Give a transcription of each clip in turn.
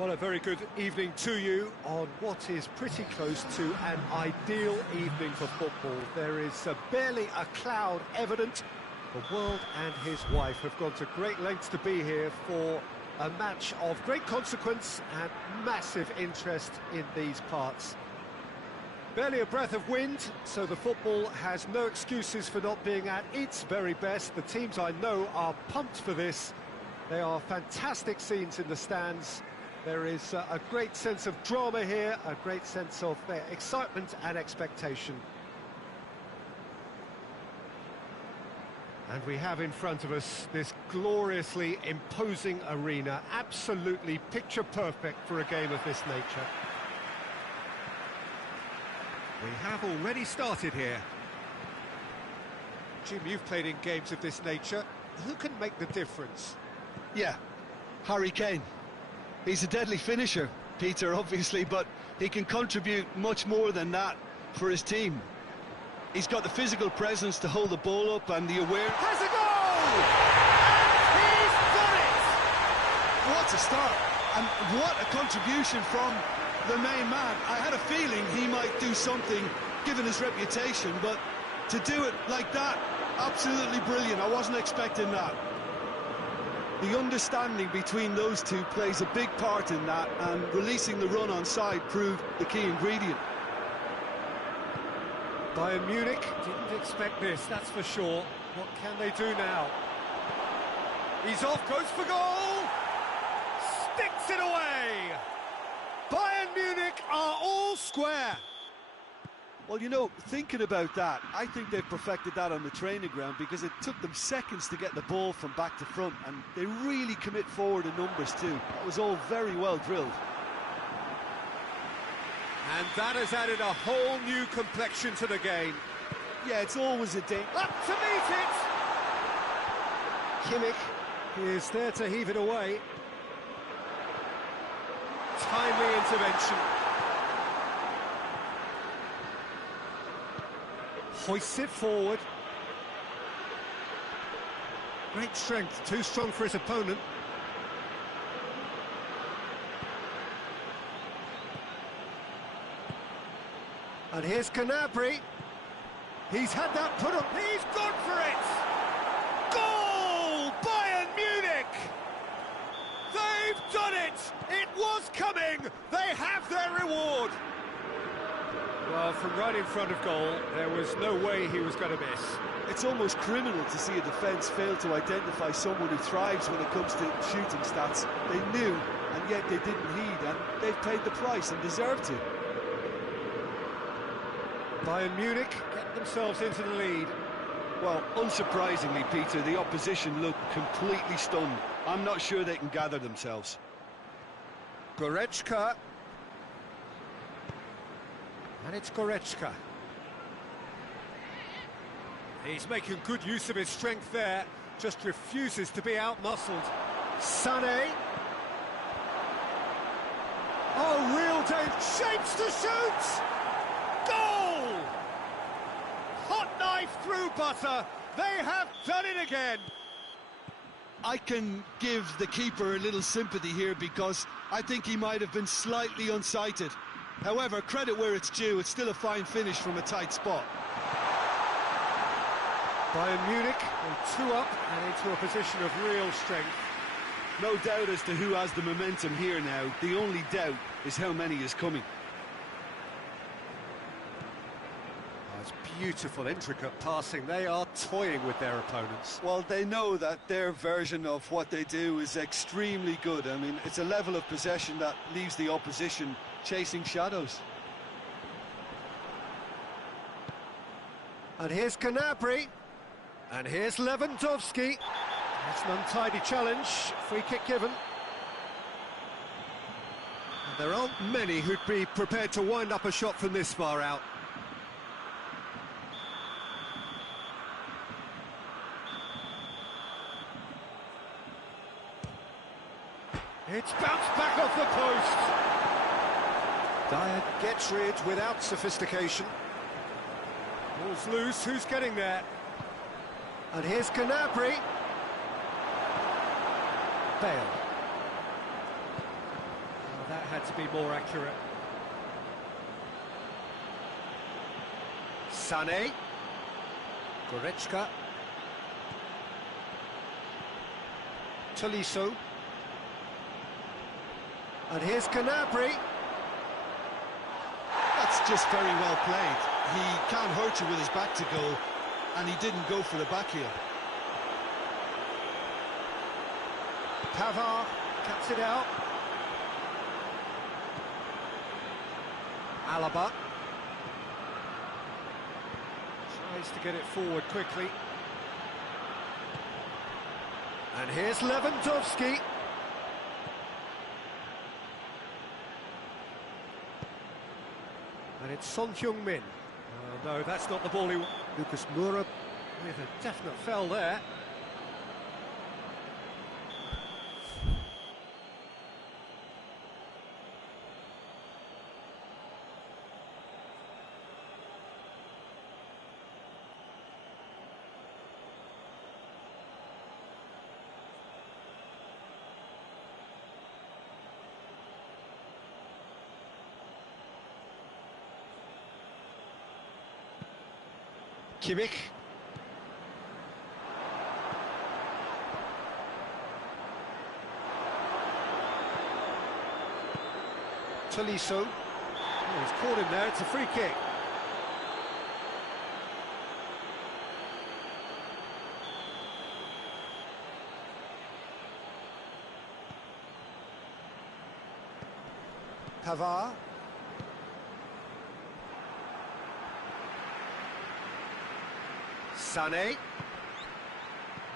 Well, a very good evening to you on what is pretty close to an ideal evening for football. There is barely a cloud evident. The world and his wife have gone to great lengths to be here for a match of great consequence and massive interest in these parts. Barely a breath of wind, so the football has no excuses for not being at its very best. The teams I know are pumped for this. They are fantastic scenes in the stands. There is a great sense of drama here, a great sense of excitement and expectation. And we have in front of us this gloriously imposing arena, absolutely picture perfect for a game of this nature. We have already started here. Jim, you've played in games of this nature. Who can make the difference? Yeah, Harry Kane. He's a deadly finisher, Peter, obviously, but he can contribute much more than that for his team. He's got the physical presence to hold the ball up and the awareness. Has a goal! And he's done it! What a start, and what a contribution from the main man. I had a feeling he might do something, given his reputation, but to do it like that, absolutely brilliant. I wasn't expecting that. The understanding between those two plays a big part in that, and releasing the run on side proved the key ingredient. Bayern Munich didn't expect this, that's for sure. What can they do now? He's off, goes for goal! Sticks it away! Bayern Munich are all square! Well, you know, thinking about that, I think they've perfected that on the training ground, because it took them seconds to get the ball from back to front, and they really commit forward in numbers too. That was all very well drilled. And that has added a whole new complexion to the game. Yeah, it's always a danger. Up to meet it! Kimmich is there to heave it away. Timely intervention. Hoists it forward. Great strength, too strong for his opponent. And here's Gnabry. He's had that put up. He's gone for it! Goal! Bayern Munich! They've done it! It was coming! They have their reward! Well, from right in front of goal, there was no way he was going to miss. It's almost criminal to see a defence fail to identify someone who thrives when it comes to shooting stats. They knew, and yet they didn't heed, and they've paid the price and deserve to. Bayern Munich get themselves into the lead. Well, unsurprisingly, Peter, the opposition look completely stunned. I'm not sure they can gather themselves. Goretzka. And it's Goretzka. He's making good use of his strength there, just refuses to be out-muscled. Sané. Oh, real danger. Shapes to shoot! Goal! Hot knife through butter. They have done it again. I can give the keeper a little sympathy here, because I think he might have been slightly unsighted. However, credit where it's due, it's still a fine finish from a tight spot. Bayern Munich are 2 up and into a position of real strength. No doubt as to who has the momentum here now. The only doubt is how many is coming. Oh, it's beautiful, intricate passing. They are toying with their opponents. Well, they know that their version of what they do is extremely good. I mean, it's a level of possession that leaves the opposition chasing shadows. And here's Gnabry. And here's Lewandowski. It's an untidy challenge. Free kick given. And there aren't many who'd be prepared to wind up a shot from this far out. It's bounced back off the post. Dyer gets rid without sophistication. Ball's loose, who's getting there? And here's Gnabry. Bale. had to be more accurate. Sané. Goretzka. Tolisso. And here's Gnabry. That's just very well played. He can't hurt you with his back to goal, and he didn't go for the back heel. Pavard cuts it out. Alaba tries to get it forward quickly. And here's Lewandowski. And it's Son Heung-min. Oh, no, that's not the ball he... Lucas Moura with a definite foul there. Kimmich. Tolisso. Oh, he's caught him there, it's a free kick. Pavard. Sané.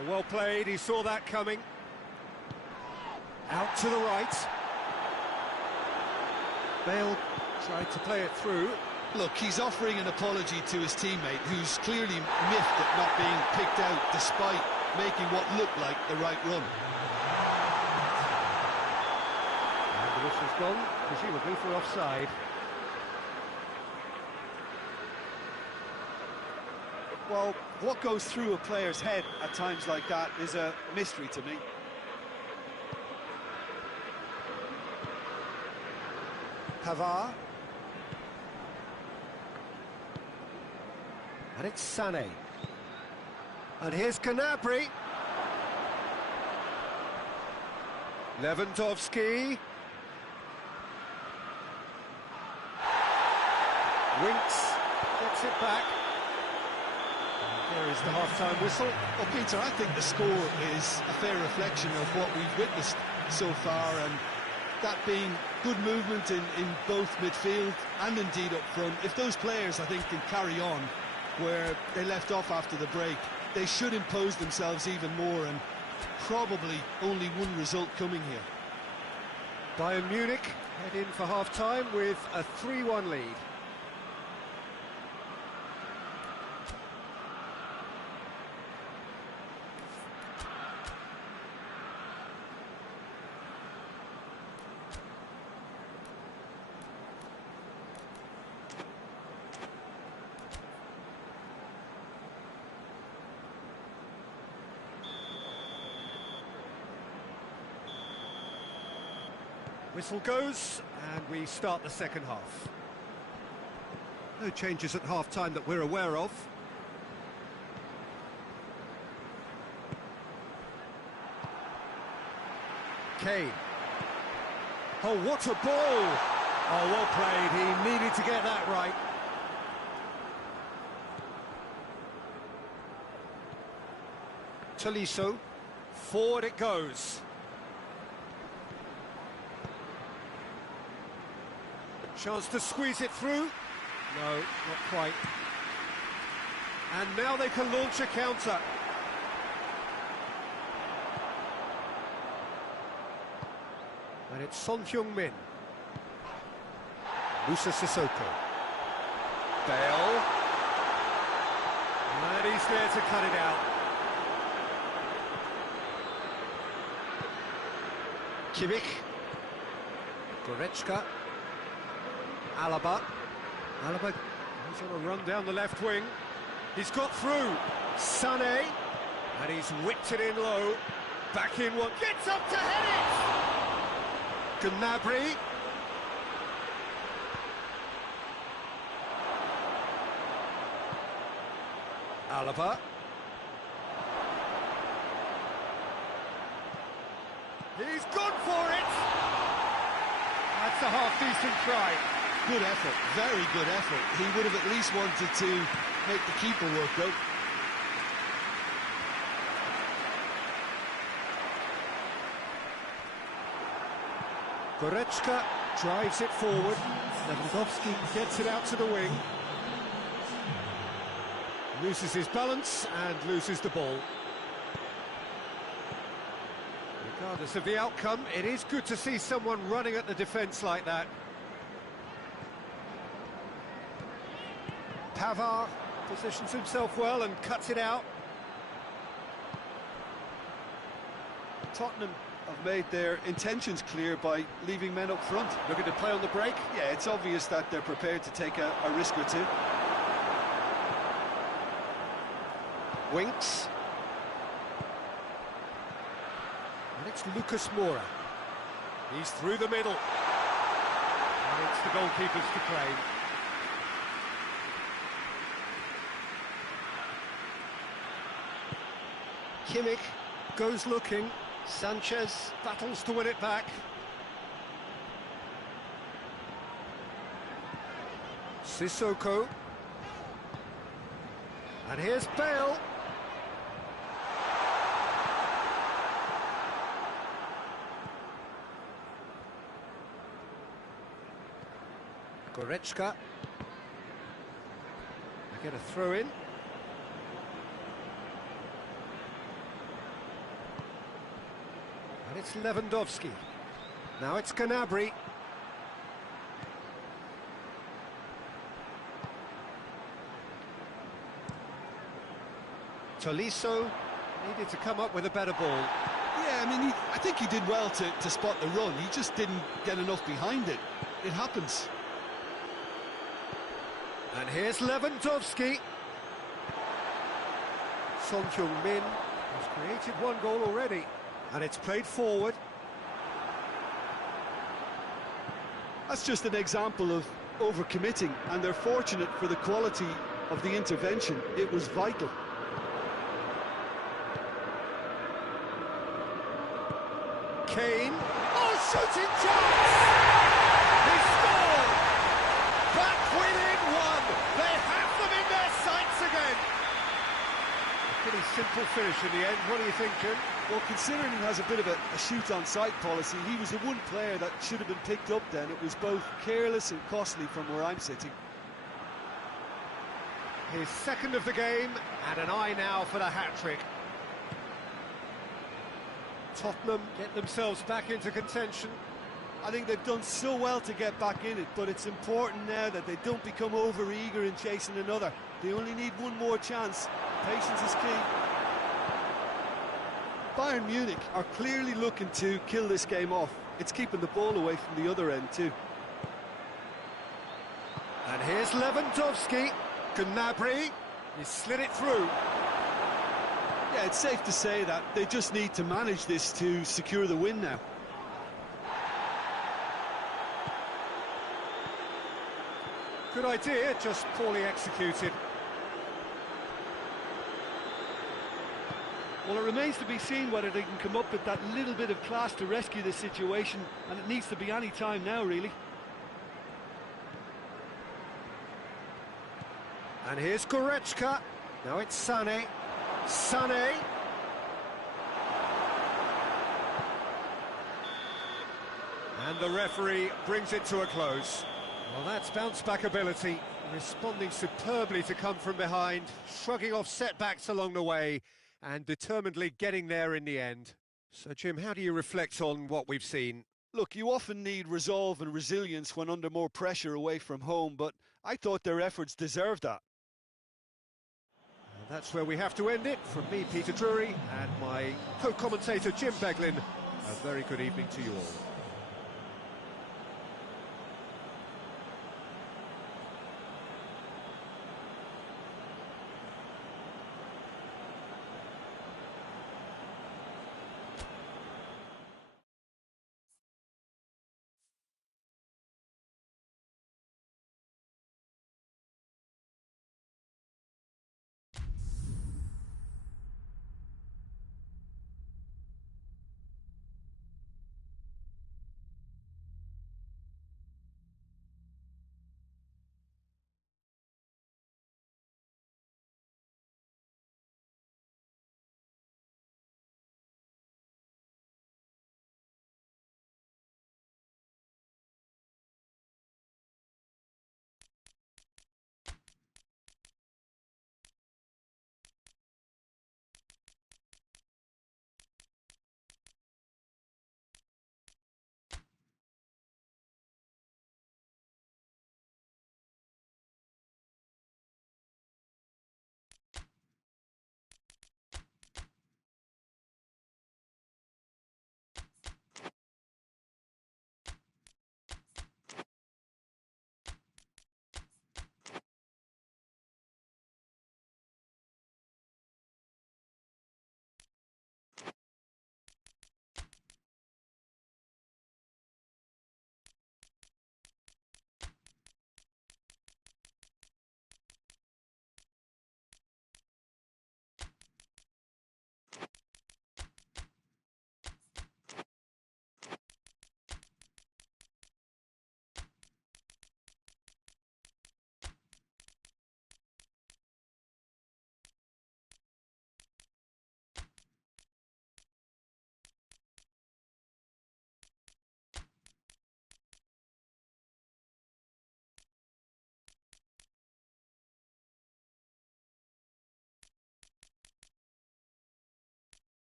Oh, well played, he saw that coming. Out to the right. Bale tried to play it through. Look, he's offering an apology to his teammate, who's clearly miffed at not being picked out despite making what looked like the right run. And the whistle's gone, presumably for offside. Well, what goes through a player's head at times like that is a mystery to me. Pavard. And it's Sané. And here's Gnabry. Lewandowski. Winks. Gets it back. There is the half-time whistle. Well, Peter, I think the score is a fair reflection of what we've witnessed so far, and that being good movement in both midfield and indeed up front. If those players, I think, can carry on where they left off after the break, they should impose themselves even more, and probably only one result coming here. Bayern Munich head in for half-time with a 3-1 lead. Whistle goes, and we start the second half. No changes at half-time that we're aware of. Kane. Oh, what a ball! Oh, well played. He needed to get that right. Tolisso. Forward it goes. Chance to squeeze it through. No, not quite. And now they can launch a counter. And it's Son Heung-min. Musa Sissoko. Bale. And he's there to cut it out. Kimmich. Goretzka. Alaba. He's on a run down the left wing. He's got through. Sané. And he's whipped it in low. Back in one. Gets up to head it! Gnabry. Alaba. He's gone for it! That's a half-decent try. Good effort, very good effort. He would have at least wanted to make the keeper work though. Goretzka drives it forward. Lewandowski gets it out to the wing. Loses his balance and loses the ball. Regardless of the outcome, it is good to see someone running at the defence like that. Pavard positions himself well and cuts it out. Tottenham have made their intentions clear by leaving men up front. Looking to play on the break. Yeah, it's obvious that they're prepared to take a risk or two. Winks. And it's Lucas Moura. He's through the middle. And it's the goalkeepers to claim. Kimmich goes looking. Sanchez battles to win it back. Sissoko. And here's Bale. Goretzka. They get a throw in. And it's Lewandowski. Now it's Gnabry. Tolisso needed to come up with a better ball. Yeah, I mean, I think he did well to spot the run. He just didn't get enough behind it. It happens. And here's Lewandowski. Son Heung-min has created one goal already. And it's played forward. That's just an example of overcommitting, and they're fortunate for the quality of the intervention. It was vital. Kane. Oh, shooting chance! He scored! Back within one! They have them in their sights again! A pretty simple finish in the end. What do you think, Jim? Well, considering he has a bit of a shoot-on-sight policy, he was the one player that should have been picked up then. It was both careless and costly from where I'm sitting. His second of the game, and an eye now for the hat-trick. Tottenham get themselves back into contention. I think they've done so well to get back in it, but it's important now that they don't become over-eager in chasing another. They only need one more chance. Patience is key. Bayern Munich are clearly looking to kill this game off. It's keeping the ball away from the other end too. And here's Lewandowski. Gnabry. He slid it through. Yeah, it's safe to say that they just need to manage this to secure the win now. Good idea, just poorly executed. Well, it remains to be seen whether they can come up with that little bit of class to rescue this situation, and it needs to be any time now, really. And here's Goretzka. Now it's Sané. Sané. And the referee brings it to a close. Well, that's bounce-back ability, responding superbly to come from behind, shrugging off setbacks along the way, and determinedly getting there in the end. So, Jim, how do you reflect on what we've seen? Look, you often need resolve and resilience when under more pressure away from home, but I thought their efforts deserved that. And that's where we have to end it. From me, Peter Drury, and my co-commentator, Jim Beglin, a very good evening to you all.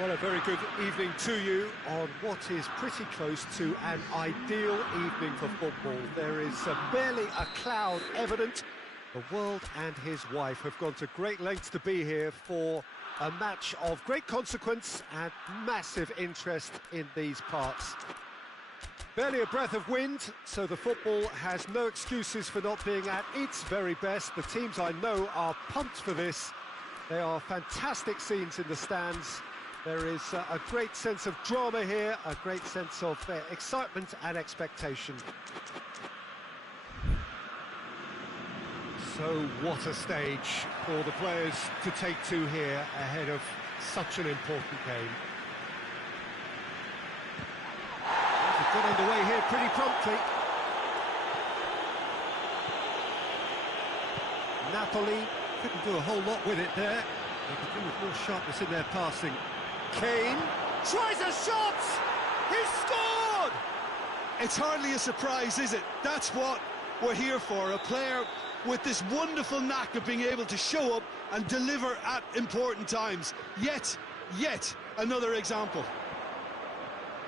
Well, a very good evening to you on what is pretty close to an ideal evening for football. There is barely a cloud evident. The world and his wife have gone to great lengths to be here for a match of great consequence and massive interest in these parts. Barely a breath of wind, so the football has no excuses for not being at its very best. The teams I know are pumped for this. There are fantastic scenes in the stands. There is a great sense of drama here, a great sense of excitement and expectation. So what a stage for the players to take to here ahead of such an important game. They've got underway here pretty promptly. Napoli couldn't do a whole lot with it there. They could do with more sharpness in their passing. Kane tries a shot! He's scored! It's hardly a surprise, is it? That's what we're here for, a player with this wonderful knack of being able to show up and deliver at important times. Yet another example.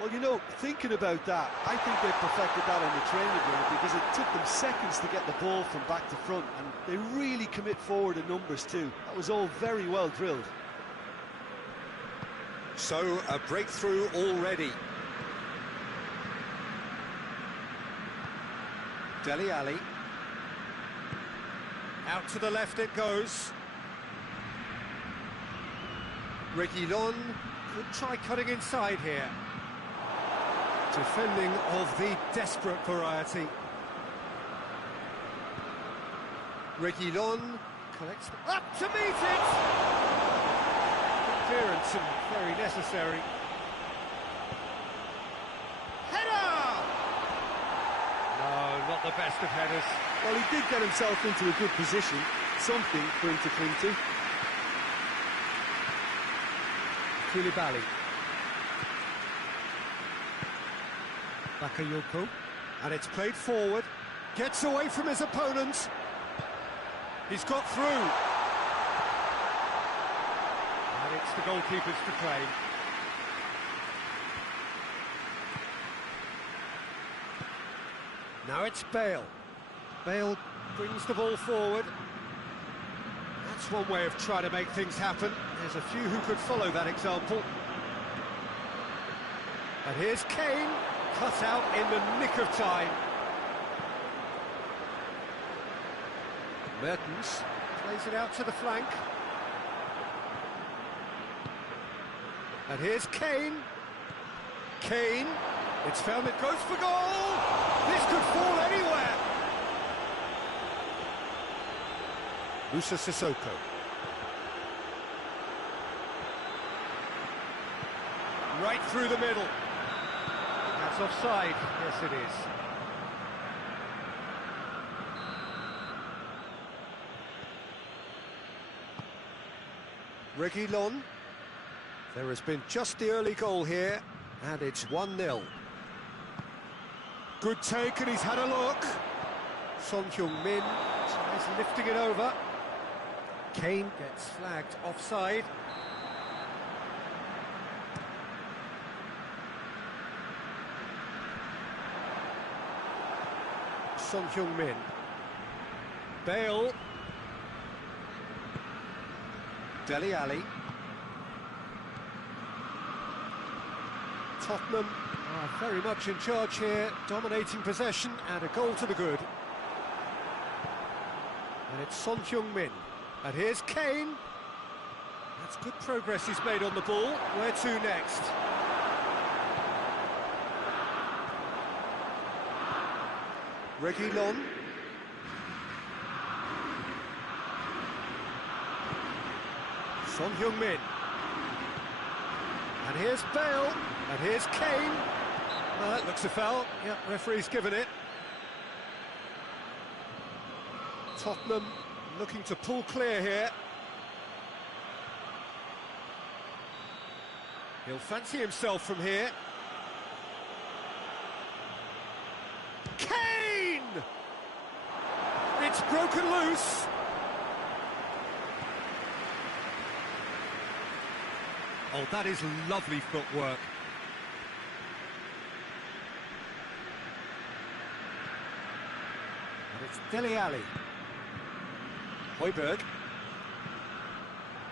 Well, you know, thinking about that, I think they perfected that on the training ground because it took them seconds to get the ball from back to front, and they really commit forward in numbers too. That was all very well drilled. So, a breakthrough already. Dele Alli. Out to the left it goes. Reguilon could try cutting inside here. Defending of the desperate variety. Reguilon collects up to meet it! Clearance and very necessary. Header! No, not the best of headers. Well, he did get himself into a good position, something for him to cling to. Koulibaly. Bakayoko. And it's played forward. Gets away from his opponent. He's got through. And it's the goalkeepers to claim. Now it's Bale. Bale brings the ball forward. That's one way of trying to make things happen. There's a few who could follow that example. And here's Kane, cut out in the nick of time. Mertens plays it out to the flank. And here's Kane. Kane, it's found it goes for goal! This could fall anywhere! Musa Sissoko. Right through the middle. That's offside. Yes, it is. Reguilon. There has been just the early goal here, and it's 1-0. Good take, and he's had a look. Son Heung-min tries lifting it over. Kane gets flagged offside. Son Heung-min. Bale. Dele Alli. Tottenham are very much in charge here, dominating possession and a goal to the good. And it's Son Heung-min. And here's Kane. That's good progress he's made on the ball. Where to next? Reguilon. Son Heung-min. And here's Bale. And here's Kane. That looks a foul. Yep, referee's given it. Tottenham looking to pull clear here. He'll fancy himself from here. Kane! It's broken loose. Oh, that is lovely footwork. And it's Dele Alli. Højbjerg.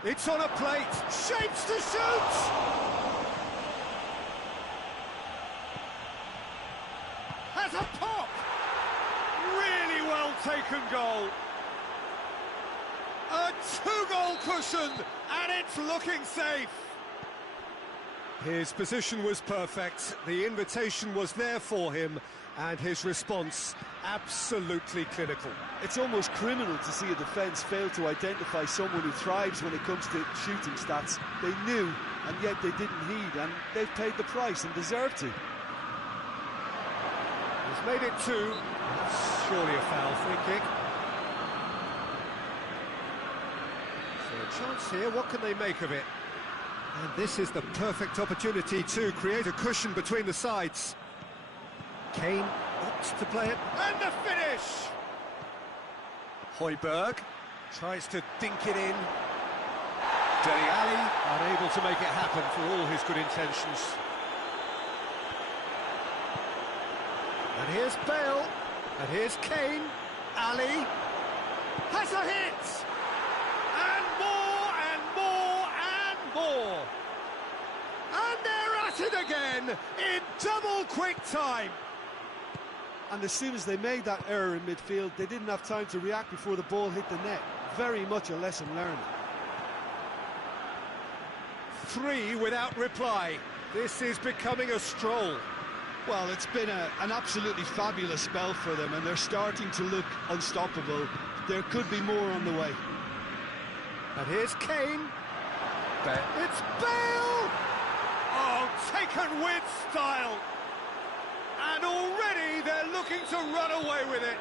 It's on a plate. Shapes to shoot! Has a pop! Really well taken goal. A two-goal cushion, and it's looking safe. His position was perfect, the invitation was there for him, and his response absolutely clinical. It's almost criminal to see a defence fail to identify someone who thrives when it comes to shooting stats. They knew, and yet they didn't heed, and they've paid the price and deserve to. He's made it two. That's surely a foul free kick. So a chance here, what can they make of it? And this is the perfect opportunity to create a cushion between the sides. Kane opts to play it, and the finish! Højbjerg tries to dink it in. Dele Alli unable to make it happen for all his good intentions. And here's Bale, and here's Kane. Ali has a hit! And more, and more, and more! And they're at it again, in double quick time! And as soon as they made that error in midfield, they didn't have time to react before the ball hit the net. Very much a lesson learned. 3 without reply. This is becoming a stroll. Well, it's been an absolutely fabulous spell for them, and they're starting to look unstoppable. There could be more on the way. And here's Kane. It's Bale! Oh, taken with style. And already they're looking to run away with it.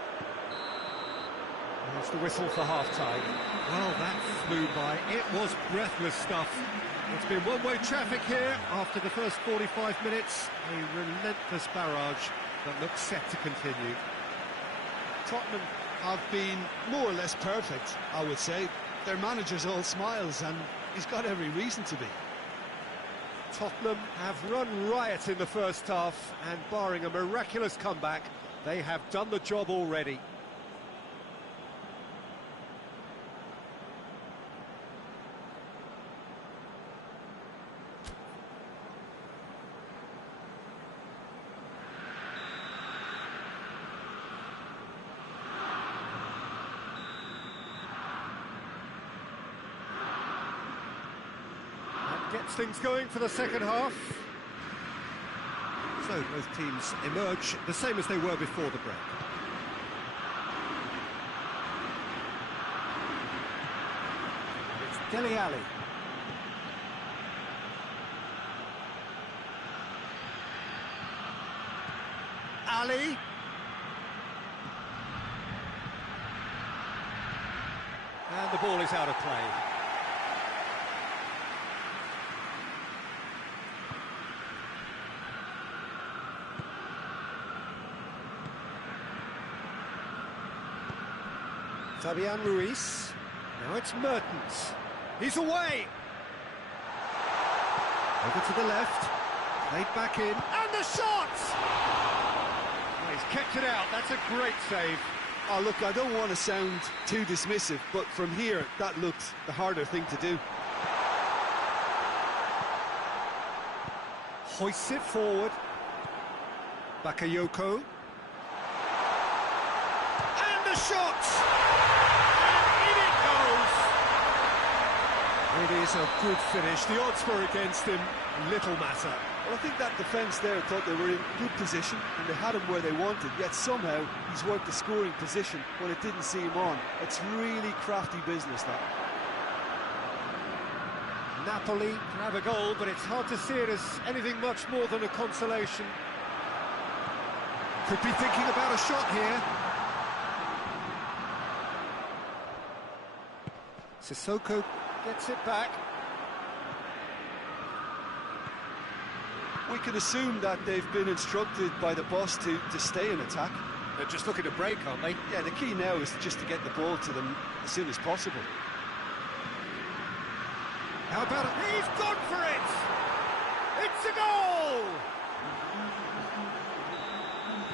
There's the whistle for half-time. Well, that flew by. It was breathless stuff. It's been one-way traffic here after the first 45 minutes. A relentless barrage that looks set to continue. Tottenham have been more or less perfect, I would say. Their manager's all smiles, and he's got every reason to be. Tottenham have run riot in the first half, and barring a miraculous comeback, they have done the job already. Gets things going for the second half. So both teams emerge the same as they were before the break. It's Dele Alli. Ali. And the ball is out of play. Fabian Ruiz. Now it's Mertens. He's away. Over to the left. Played back in. And the shot! Oh, he's kept it out. That's a great save. Oh, look, I don't want to sound too dismissive, but from here, that looked the harder thing to do. Hoists it forward. Bakayoko. And the shot! And in it goes! It is a good finish. The odds were against him. Little matter. Well, I think that defence there thought they were in good position and they had him where they wanted, yet somehow he's worked the scoring position when it didn't see him on. It's really crafty business, that. Napoli have a goal, but it's hard to see it as anything much more than a consolation. Could be thinking about a shot here. Sissoko gets it back. We can assume that they've been instructed by the boss to stay in attack. They're just looking to break, aren't they? Yeah, the key now is just to get the ball to them as soon as possible. How about it? He's gone for it! It's a goal!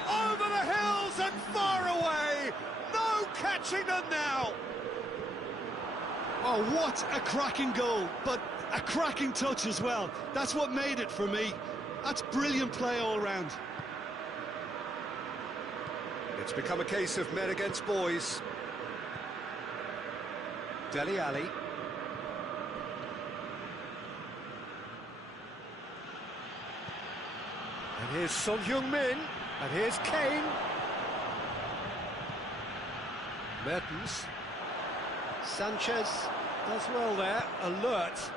Over the hills and far away! No catching them now! Oh, what a cracking goal, but a cracking touch as well. That's what made it for me. That's brilliant play all round. It's become a case of men against boys. Dele Alli. And here's Son Heung-min, and here's Kane. Mertens. Sanchez does well there, alert.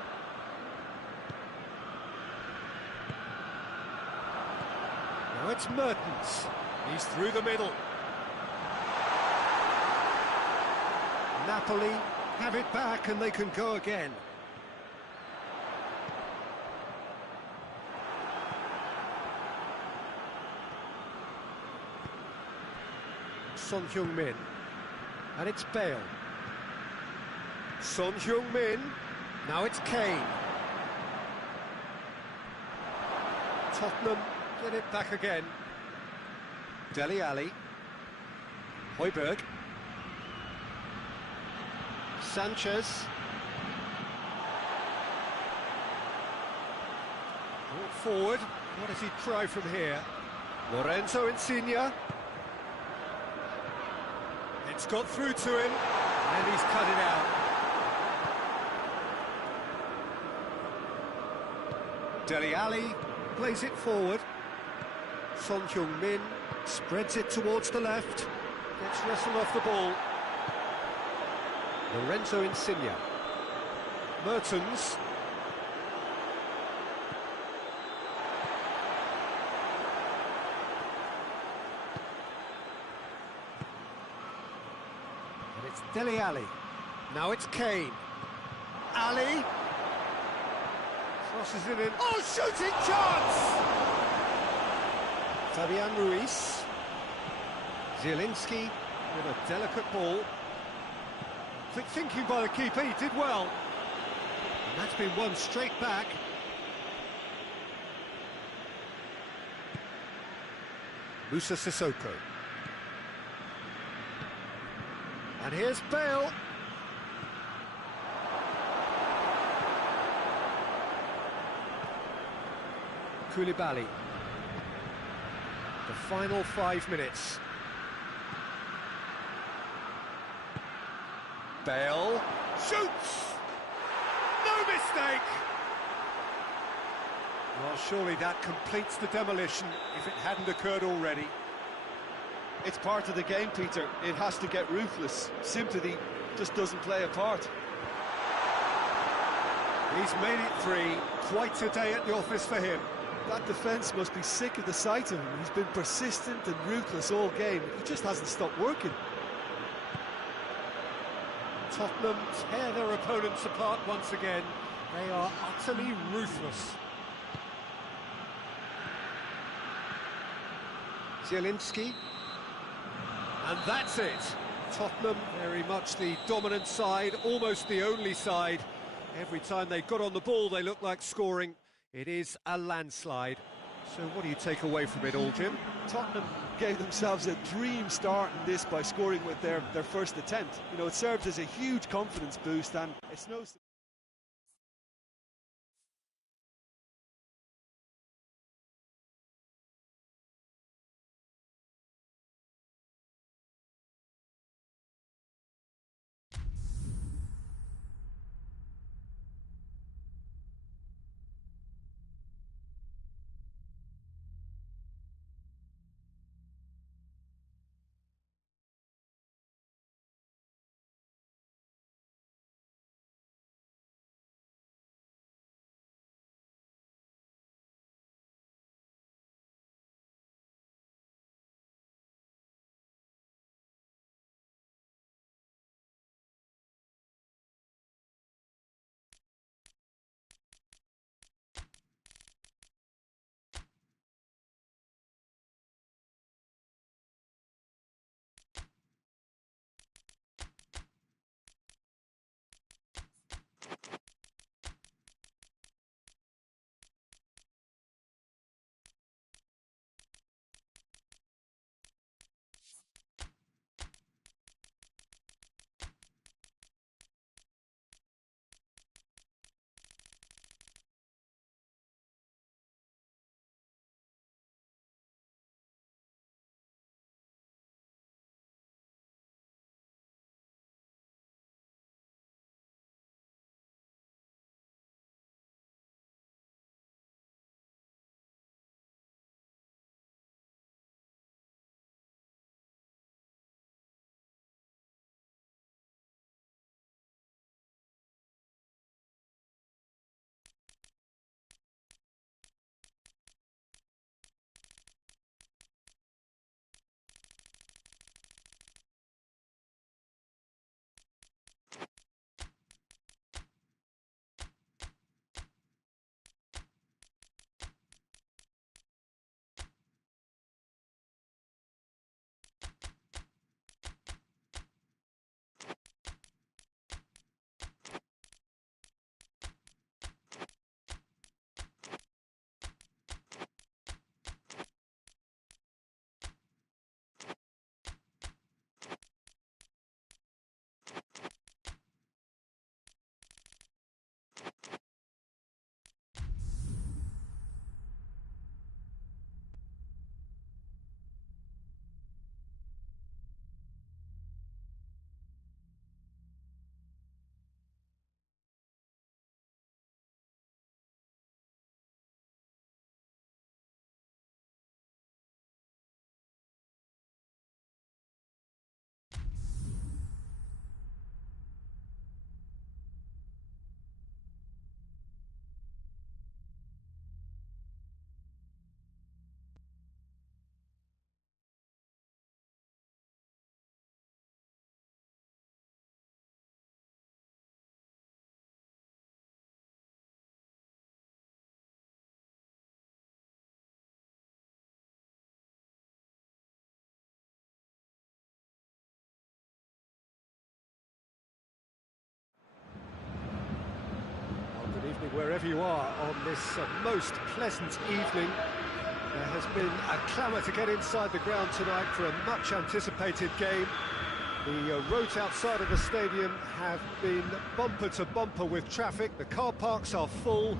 Now it's Mertens. He's through the middle. Napoli have it back and they can go again. Son Heung-min, and it's Bale. Son Heung-min, now it's Kane. Tottenham get it back again. Dele Alli. Højbjerg. Sanchez. Brought forward. What does he try from here? Lorenzo Insigne. It's got through to him, and he's cut it out. Dele Alli plays it forward. Son Heung-min spreads it towards the left. Gets wrestled off the ball. Lorenzo Insigne. Mertens. And it's Dele Alli. Now it's Kane. Ali. Crosses it in. Oh, shooting chance! Fabian Ruiz. Zielinski with a delicate ball. Quick thinking by the keeper, he did well. And that's been won straight back. Musa Sissoko. And here's Bale. Koulibaly. The final 5 minutes. Bale shoots! No mistake! Well, surely that completes the demolition if it hadn't occurred already. It's part of the game, Peter. It has to get ruthless. Sympathy just doesn't play a part. He's made it 3. Quite a day at the office for him. That defence must be sick of the sight of him. He's been persistent and ruthless all game. He just hasn't stopped working. Tottenham tear their opponents apart once again. They are utterly ruthless. Zielinski. And that's it. Tottenham very much the dominant side, almost the only side. Every time they got on the ball, they looked like scoring. It is a landslide. So what do you take away from it all, Jim? Tottenham gave themselves a dream start in this by scoring with their first attempt. You know, it served as a huge confidence boost, and it's no... wherever you are on this most pleasant evening. There has been a clamour to get inside the ground tonight for a much-anticipated game. The roads outside of the stadium have been bumper to bumper with traffic. The car parks are full.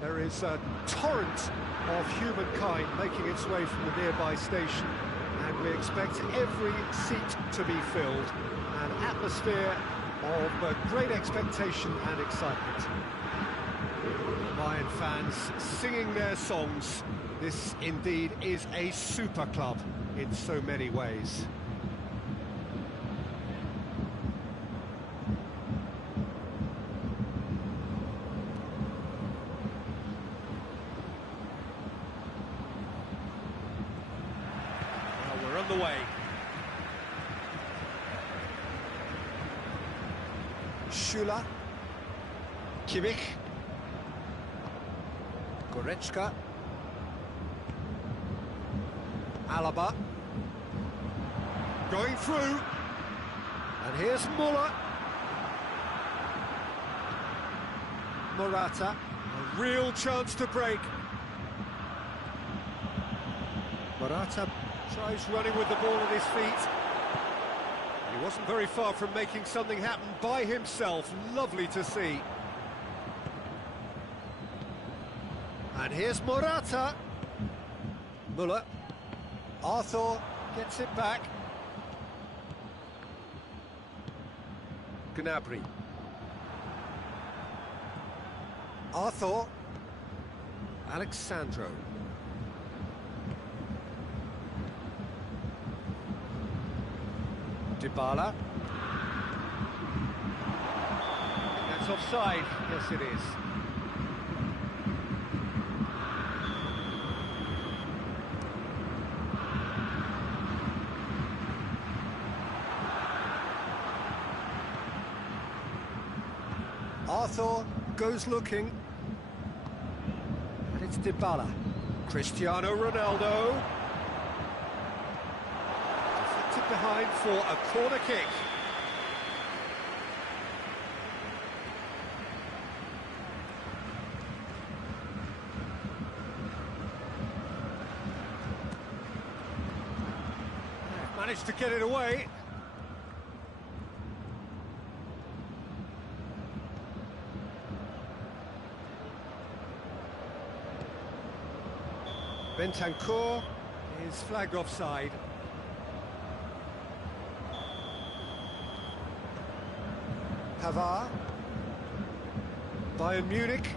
There is a torrent of humankind making its way from the nearby station, and we expect every seat to be filled. An atmosphere of great expectation and excitement. Bayern fans singing their songs. This indeed is a super club in so many ways. Well, we're on the way. Schüller, Kimmich, Goretzka, Alaba, going through, and here's Muller, Morata, a real chance to break. Morata tries running with the ball at his feet. He wasn't very far from making something happen by himself. Lovely to see. And here's Morata. Muller. Arthur gets it back. Gnabry. Arthur. Alexandro. Dybala. That's offside. Yes, it is. Arthur goes looking. And it's Dybala. Cristiano Ronaldo. Behind for a corner kick. Managed to get it away. Bentancur is flagged offside. Pavard. Bayern Munich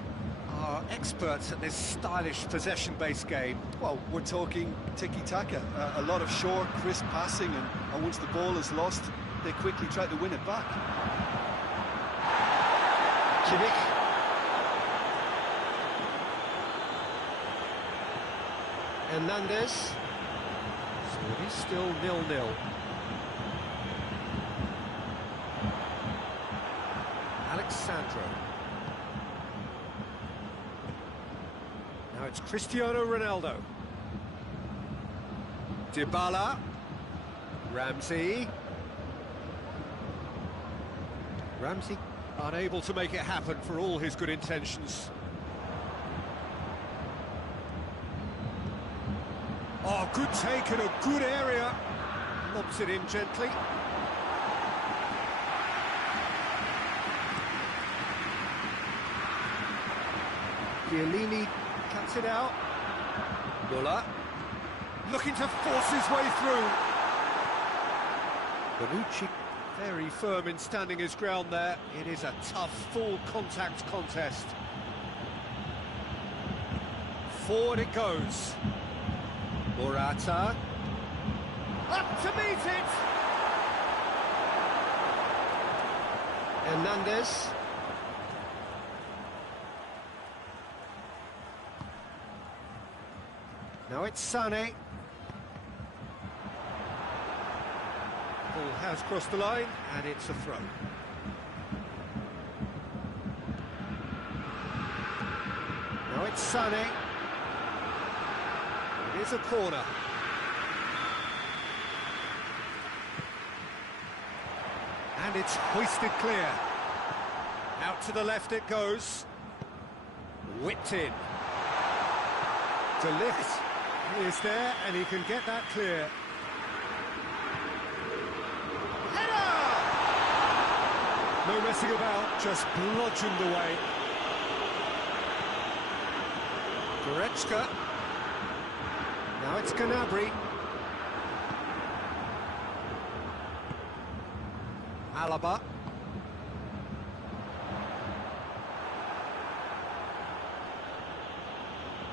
are experts at this stylish possession-based game. Well, we're talking tiki-taka, a lot of short, crisp passing, and once the ball is lost, they quickly try to win it back. Kimmich. Hernandez. So it is still 0-0. Alexandro. Now it's Cristiano Ronaldo. Dybala. Ramsey. Ramsey unable to make it happen for all his good intentions. Oh, good take in a good area. Lobs it in gently. Chiellini cuts it out. Muller looking to force his way through. Bonucci very firm in standing his ground there. It is a tough, full contact contest. Forward it goes. Morata. Up to meet it! Hernandez. Now it's Sané. Ball has crossed the line, and it's a throw. Now it's Sané. It is a corner. And it's hoisted clear. Out to the left it goes. Whipped in. De Ligt is there, and he can get that clear. Header! No messing about, just bludgeoned away. Goretzka. Now it's Gnabry. Alaba.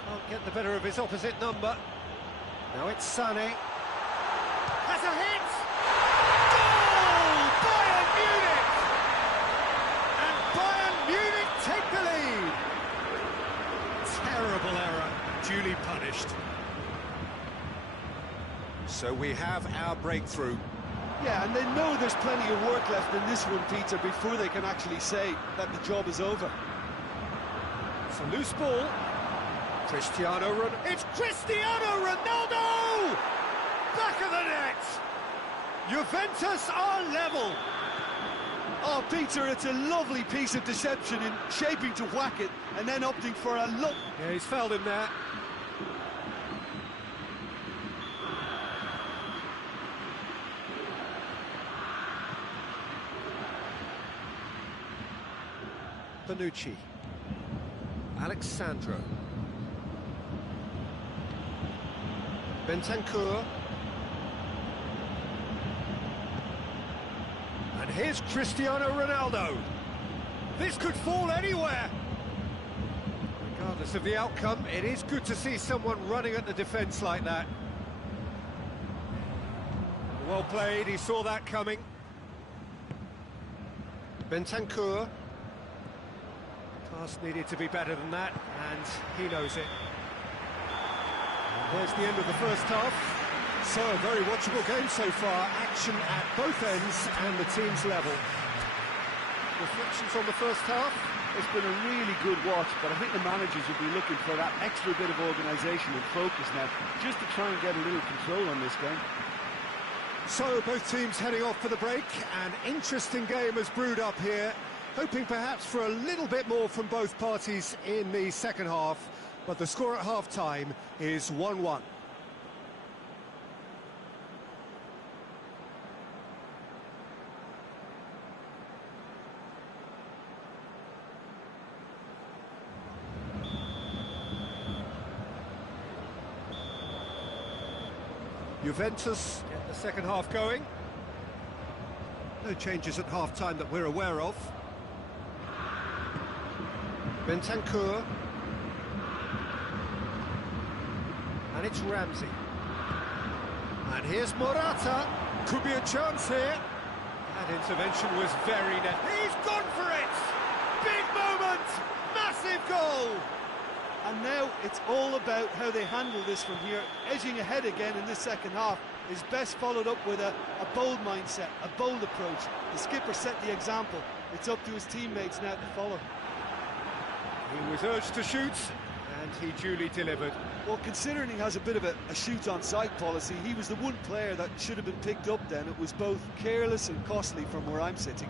Can't get the better of his opposite number. Now it's Sané. Has a hit! Goal! Bayern Munich! And Bayern Munich take the lead. Terrible error, duly punished. So we have our breakthrough. Yeah, and they know there's plenty of work left in this one, Peter, before they can actually say that the job is over. It's a loose ball. Cristiano Ronaldo. It's Cristiano Ronaldo! Back of the net! Juventus are level. Oh, Peter, it's a lovely piece of deception in shaping to whack it and then opting for a look. Yeah, he's fouled him there. Bonucci. Alexandro. Bentancur. And here's Cristiano Ronaldo. This could fall anywhere. Regardless of the outcome, it is good to see someone running at the defence like that. Well played, he saw that coming. Bentancur. Pass needed to be better than that, and he knows it. There's the end of the first half. So, a very watchable game so far. Action at both ends and the team's level. Reflections on the first half? It's been a really good watch, but I think the managers will be looking for that extra bit of organisation and focus now, just to try and get a little control on this game. So, both teams heading off for the break. An interesting game has brewed up here. Hoping perhaps for a little bit more from both parties in the second half, but the score at half-time is 1-1. Juventus get the second half going. No changes at half-time that we're aware of. Bentancur. And it's Ramsey. And here's Morata. Could be a chance here. That intervention was very net. He's gone for it! Big moment! Massive goal! And now it's all about how they handle this from here. Edging ahead again in this second half is best followed up with a bold mindset, a bold approach. The skipper set the example. It's up to his teammates now to follow. He was urged to shoot, and he duly delivered. Well, considering he has a bit of a shoot-on-sight policy, he was the one player that should have been picked up then. It was both careless and costly from where I'm sitting.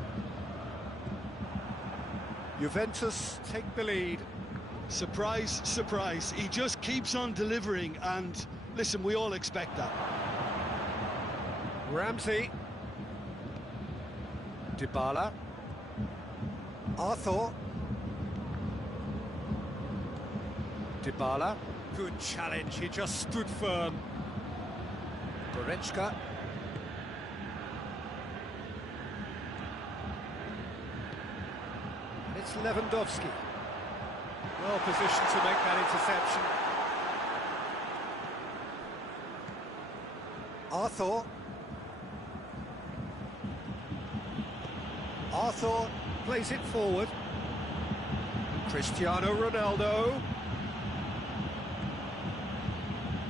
Juventus take the lead. Surprise, surprise. He just keeps on delivering, and listen, we all expect that. Ramsey. Dybala. Arthur. Dybala. Good challenge, he just stood firm. Goretzka. And it's Lewandowski. Well positioned to make that interception. Arthur. Arthur plays it forward. Cristiano Ronaldo.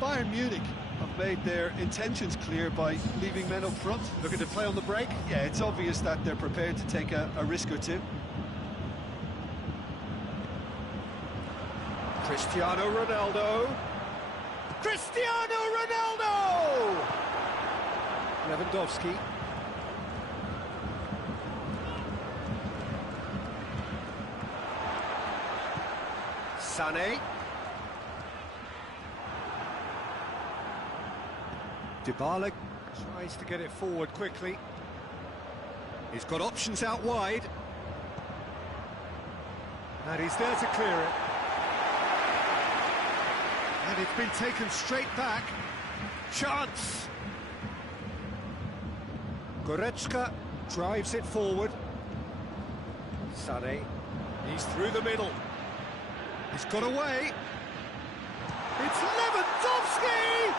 Bayern Munich have made their intentions clear by leaving men up front. Looking to play on the break. Yeah, it's obvious that they're prepared to take a risk or two. Cristiano Ronaldo. Cristiano Ronaldo! Lewandowski. Sané. Dybala tries to get it forward quickly. He's got options out wide. And he's there to clear it. And it's been taken straight back. Chance! Goretzka drives it forward. Sané, he's through the middle. He's got away. It's Lewandowski!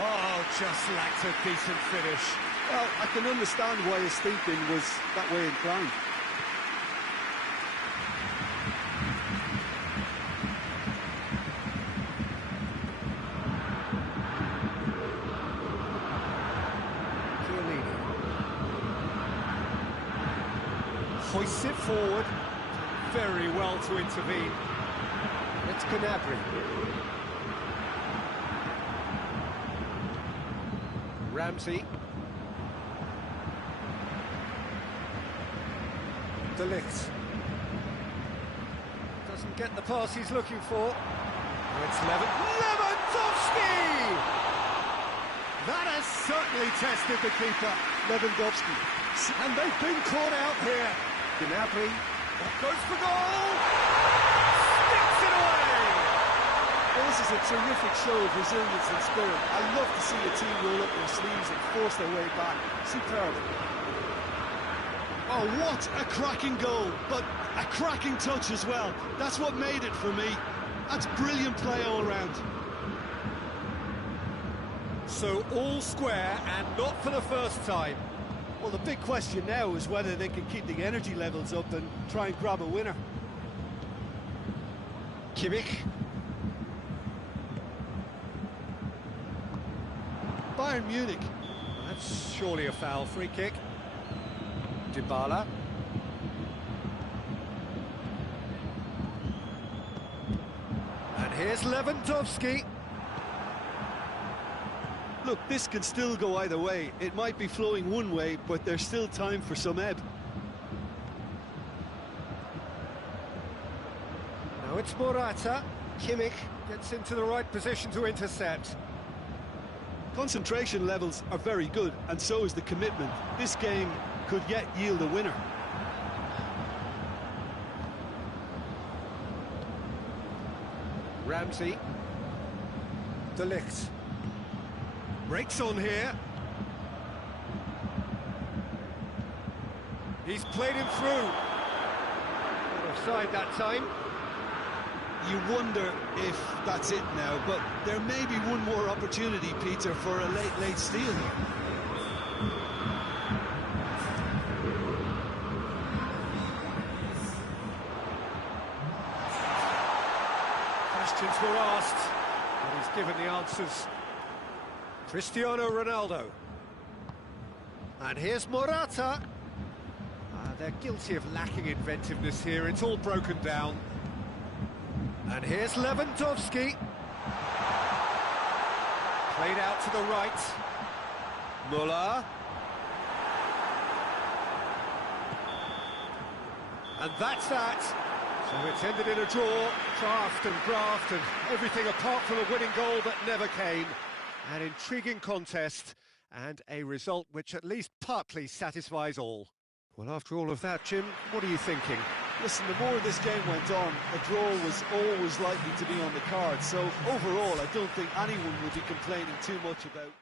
Oh, just lacked a decent finish. Well, I can understand why his thinking was that way inclined. Hoists it forward, very well to intervene. It's Gnabry. Ramsey. De Ligt. Doesn't get the pass he's looking for. It's Lewandowski! That has certainly tested the keeper. Lewandowski. And they've been caught out here. Gnabry goes for goal! Sticks it away! Well, this is a terrific show of resilience and spirit. I love to see a team roll up their sleeves and force their way back. Superb. Oh, what a cracking goal, but a cracking touch as well. That's what made it for me. That's brilliant play all round. So all square, and not for the first time. Well, the big question now is whether they can keep the energy levels up and try and grab a winner. Kimmich. Bayern Munich. That's surely a foul. Free kick. Dybala. And here's Lewandowski. Look, this can still go either way. It might be flowing one way, but there's still time for some ebb. Now it's Morata. Kimmich gets into the right position to intercept. Concentration levels are very good, and so is the commitment. This game could yet yield a winner. Ramsey. De Ligt. Breaks on here. He's played him through. Not offside that time. You wonder if that's it now, but there may be one more opportunity, Peter, for a late steal here. Questions were asked, but he's given the answers. Cristiano Ronaldo. And here's Morata. They're guilty of lacking inventiveness here. It's all broken down. And here's Lewandowski. Played out to the right. Müller. And that's that. So it's ended in a draw. Draft and graft and everything apart from a winning goal that never came. An intriguing contest and a result which at least partly satisfies all. Well, after all of that, Jim, what are you thinking? Listen, the more this game went on, a draw was always likely to be on the card. So overall, I don't think anyone will be complaining too much about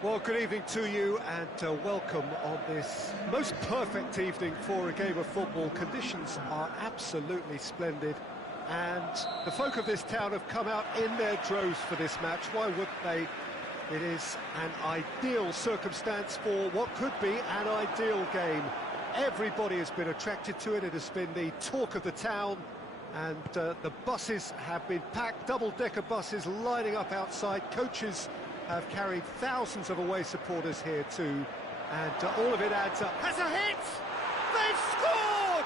Well, good evening to you and welcome on this most perfect evening for a game of football. Conditions are absolutely splendid and the folk of this town have come out in their droves for this match. Why wouldn't they? It is an ideal circumstance for what could be an ideal game. Everybody has been attracted to it. It has been the talk of the town, and the buses have been packed, double-decker buses lining up outside. Coaches have carried thousands of away supporters here too, and all of it adds up. Has a hit! They've scored!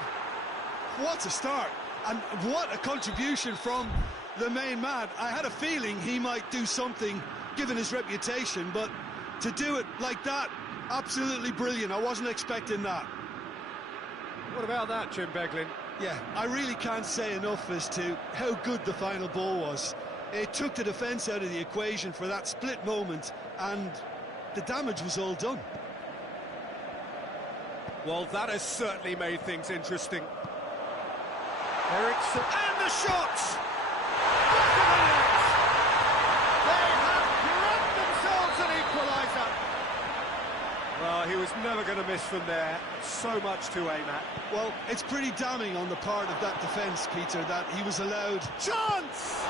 What a start, and what a contribution from the main man. I had a feeling he might do something given his reputation, but to do it like that, absolutely brilliant. I wasn't expecting that. What about that, Jim Beglin? Yeah, I really can't say enough as to how good the final ball was. It took the defence out of the equation for that split moment, and the damage was all done. Well, that has certainly made things interesting. Ericsson, and the shot! They have grabbed themselves an equaliser. Well, he was never going to miss from there. So much to aim at. Well, it's pretty damning on the part of that defence, Peter, that he was allowed... Chance!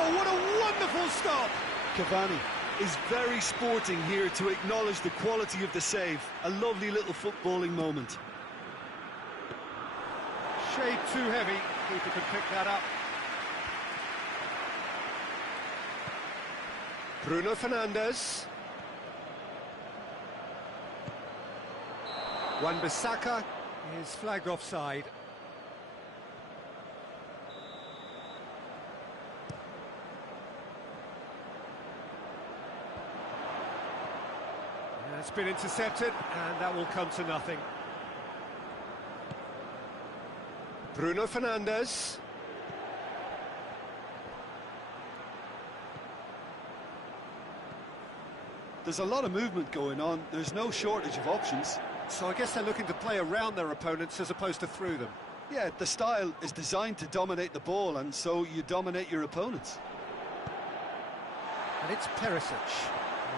Oh, what a wonderful stop! Cavani is very sporting here to acknowledge the quality of the save. A lovely little footballing moment. Shade too heavy. Keeper can pick that up. Bruno Fernandes. Wan-Bissaka is flagged offside. It's been intercepted, and that will come to nothing. Bruno Fernandes. There's a lot of movement going on. There's no shortage of options. So I guess they're looking to play around their opponents as opposed to through them. Yeah, the style is designed to dominate the ball, and so you dominate your opponents. And it's Perisic.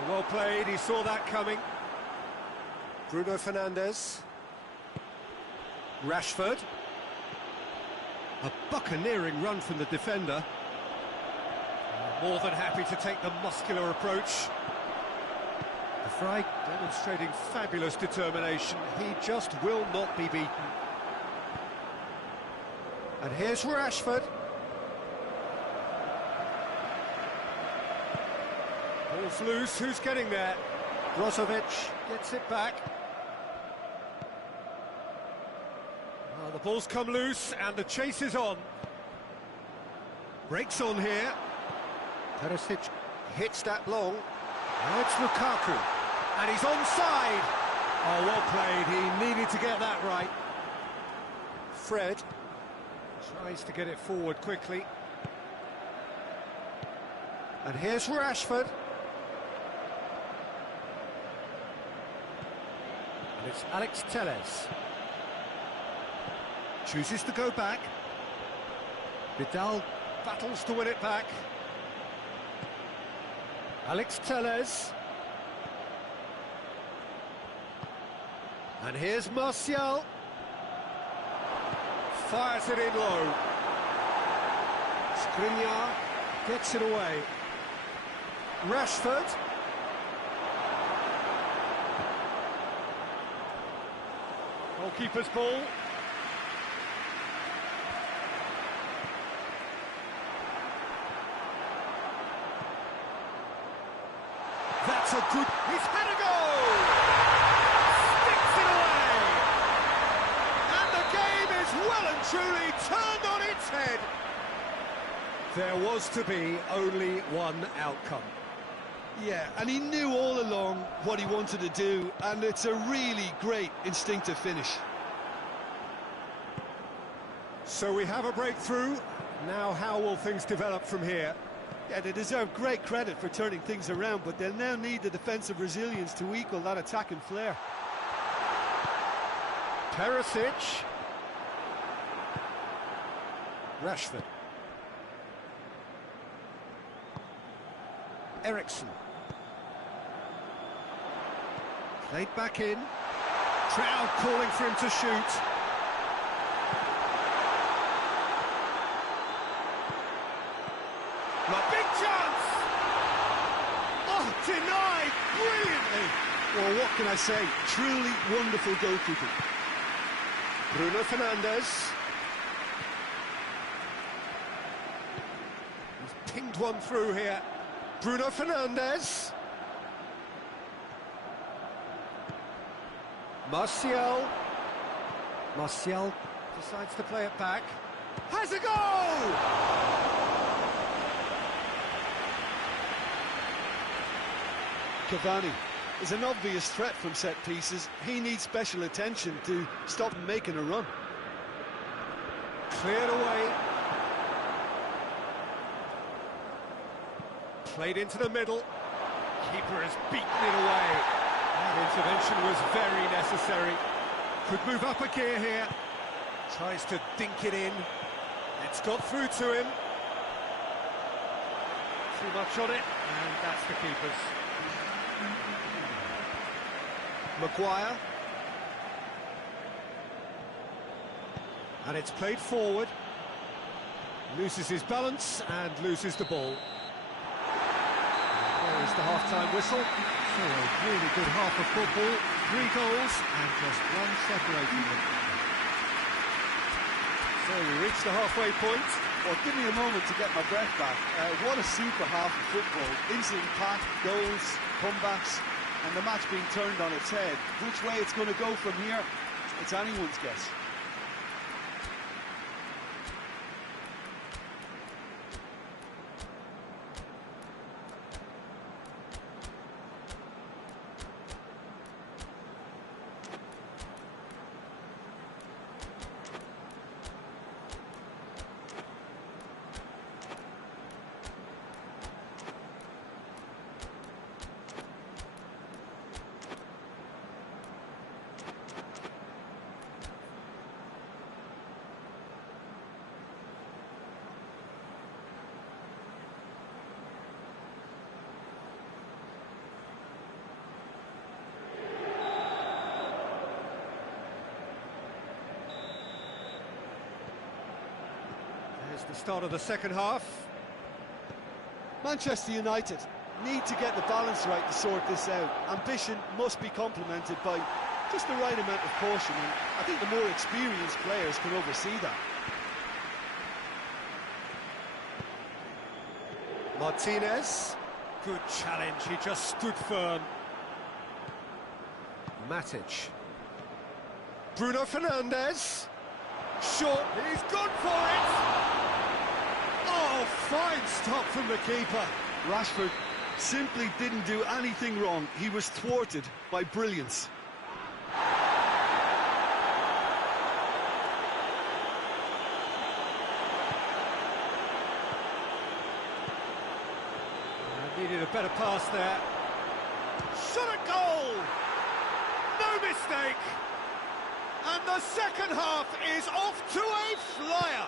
Well played, he saw that coming. Bruno Fernandes. Rashford. A buccaneering run from the defender. More than happy to take the muscular approach. De Vrij demonstrating fabulous determination. He just will not be beaten. And here's Rashford. Ball's loose, who's getting there? Brozovic gets it back. The ball's come loose and the chase is on. Breaks on here. Perisic hits that long. Now it's Lukaku. And he's onside. Oh, well played. He needed to get that right. Fred tries to get it forward quickly. And here's Rashford. And it's Alex Telles. Chooses to go back. Vidal battles to win it back. Alex Telles. And here's Martial. Fires it in low. Skriniar gets it away. Rashford. Goalkeeper's ball. That's a good... He's had a goal! Sticks it away! And the game is well and truly turned on its head. There was to be only one outcome. Yeah, and he knew all along what he wanted to do, and it's a really great instinctive finish. So we have a breakthrough. Now how will things develop from here? Yeah, they deserve great credit for turning things around, but they'll now need the defensive resilience to equal that attacking flair. Perisic. Rashford. Ericsson. Played back in. Crowd calling for him to shoot. Big chance! Oh, denied brilliantly! Well, what can I say? Truly wonderful goalkeeping. Bruno Fernandes. He's pinged one through here. Bruno Fernandes. Martial decides to play it back. Has a goal! Cavani is an obvious threat from set pieces. He needs special attention to stop him making a run. Cleared away. Played into the middle. Keeper has beaten it away. That intervention was very necessary. Could move up a gear here. Tries to dink it in. It's got through to him. Too much on it, and that's the keeper's. Maguire. And it's played forward. Loses his balance and loses the ball. There is the half-time whistle. So a really good half of football. 3 goals and just one separating them. So we reach the halfway point. Well, give me a moment to get my breath back. What a super half of football. Instantly packed, goals, comebacks, and the match being turned on its head. Which way it's going to go from here, it's anyone's guess. The start of the second half. Manchester United need to get the balance right to sort this out. Ambition must be complemented by just the right amount of caution, and I think the more experienced players can oversee that. Martinez. Good challenge, he just stood firm. Matic. Bruno Fernandes. Short, he's gone for it! Oh, fine stop from the keeper. Rashford simply didn't do anything wrong. He was thwarted by brilliance. Needed a better pass there. Shot at goal! No mistake! And the second half is off to a flyer!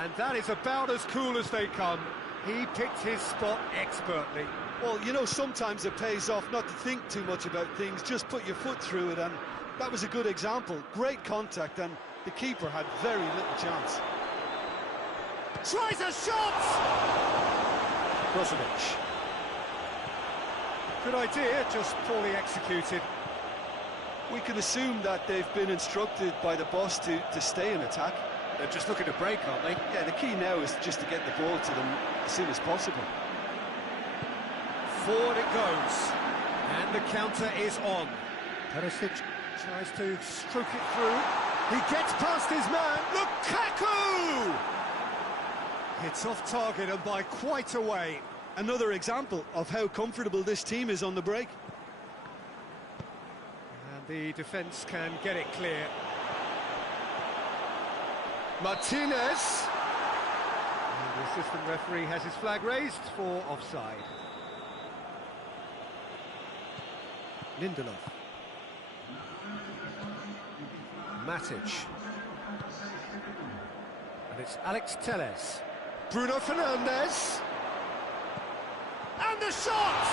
And that is about as cool as they come. He picked his spot expertly. Well, you know, sometimes it pays off not to think too much about things, just put your foot through it, and that was a good example. Great contact, and the keeper had very little chance. Tries a shot! Brozovic. Good idea, just poorly executed. We can assume that they've been instructed by the boss to stay in attack. They're just looking to break, aren't they? Yeah, the key now is just to get the ball to them as soon as possible. Forward it goes, and the counter is on. Perisic tries to stroke it through. He gets past his man, Lukaku! It's off target and by quite a way. Another example of how comfortable this team is on the break. And the defence can get it clear. Martinez. And the assistant referee has his flag raised for offside. Lindelof. Matic. And it's Alex Telles. Bruno Fernandes. And the shot!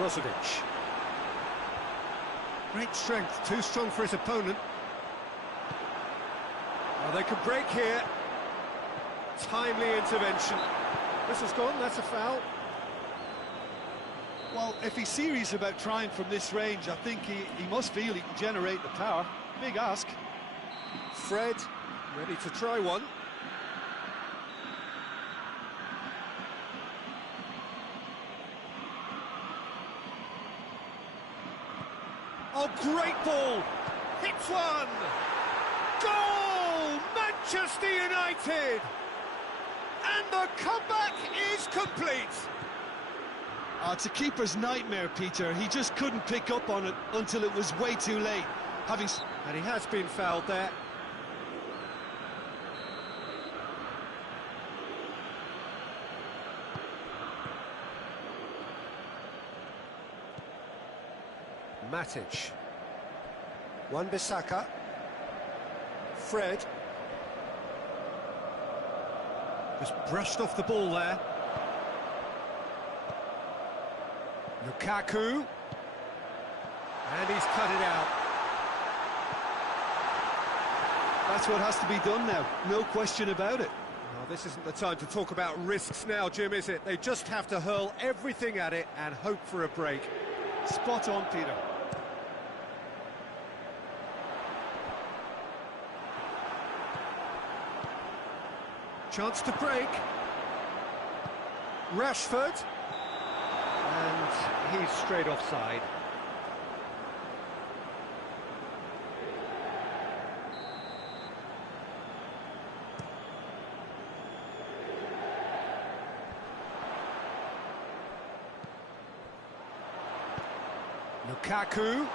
Brozovic. Great strength, too strong for his opponent. Well, they could break here. Timely intervention. This has gone, that's a foul. Well, if he's serious about trying from this range, I think he must feel he can generate the power. Big ask. Fred, ready to try one. Oh, great ball! Hits one! Goal! Manchester United! And the comeback is complete! Oh, it's a keeper's nightmare, Peter. He just couldn't pick up on it until it was way too late. And he has been fouled there. Matic. Wan-Bissaka. Fred. Just brushed off the ball there. Lukaku. And he's cut it out. That's what has to be done now, no question about it. Well, this isn't the time to talk about risks now, Jim, is it? They just have to hurl everything at it and hope for a break. Spot on, Peter. Chance to break. Rashford. And he's straight offside. Lukaku.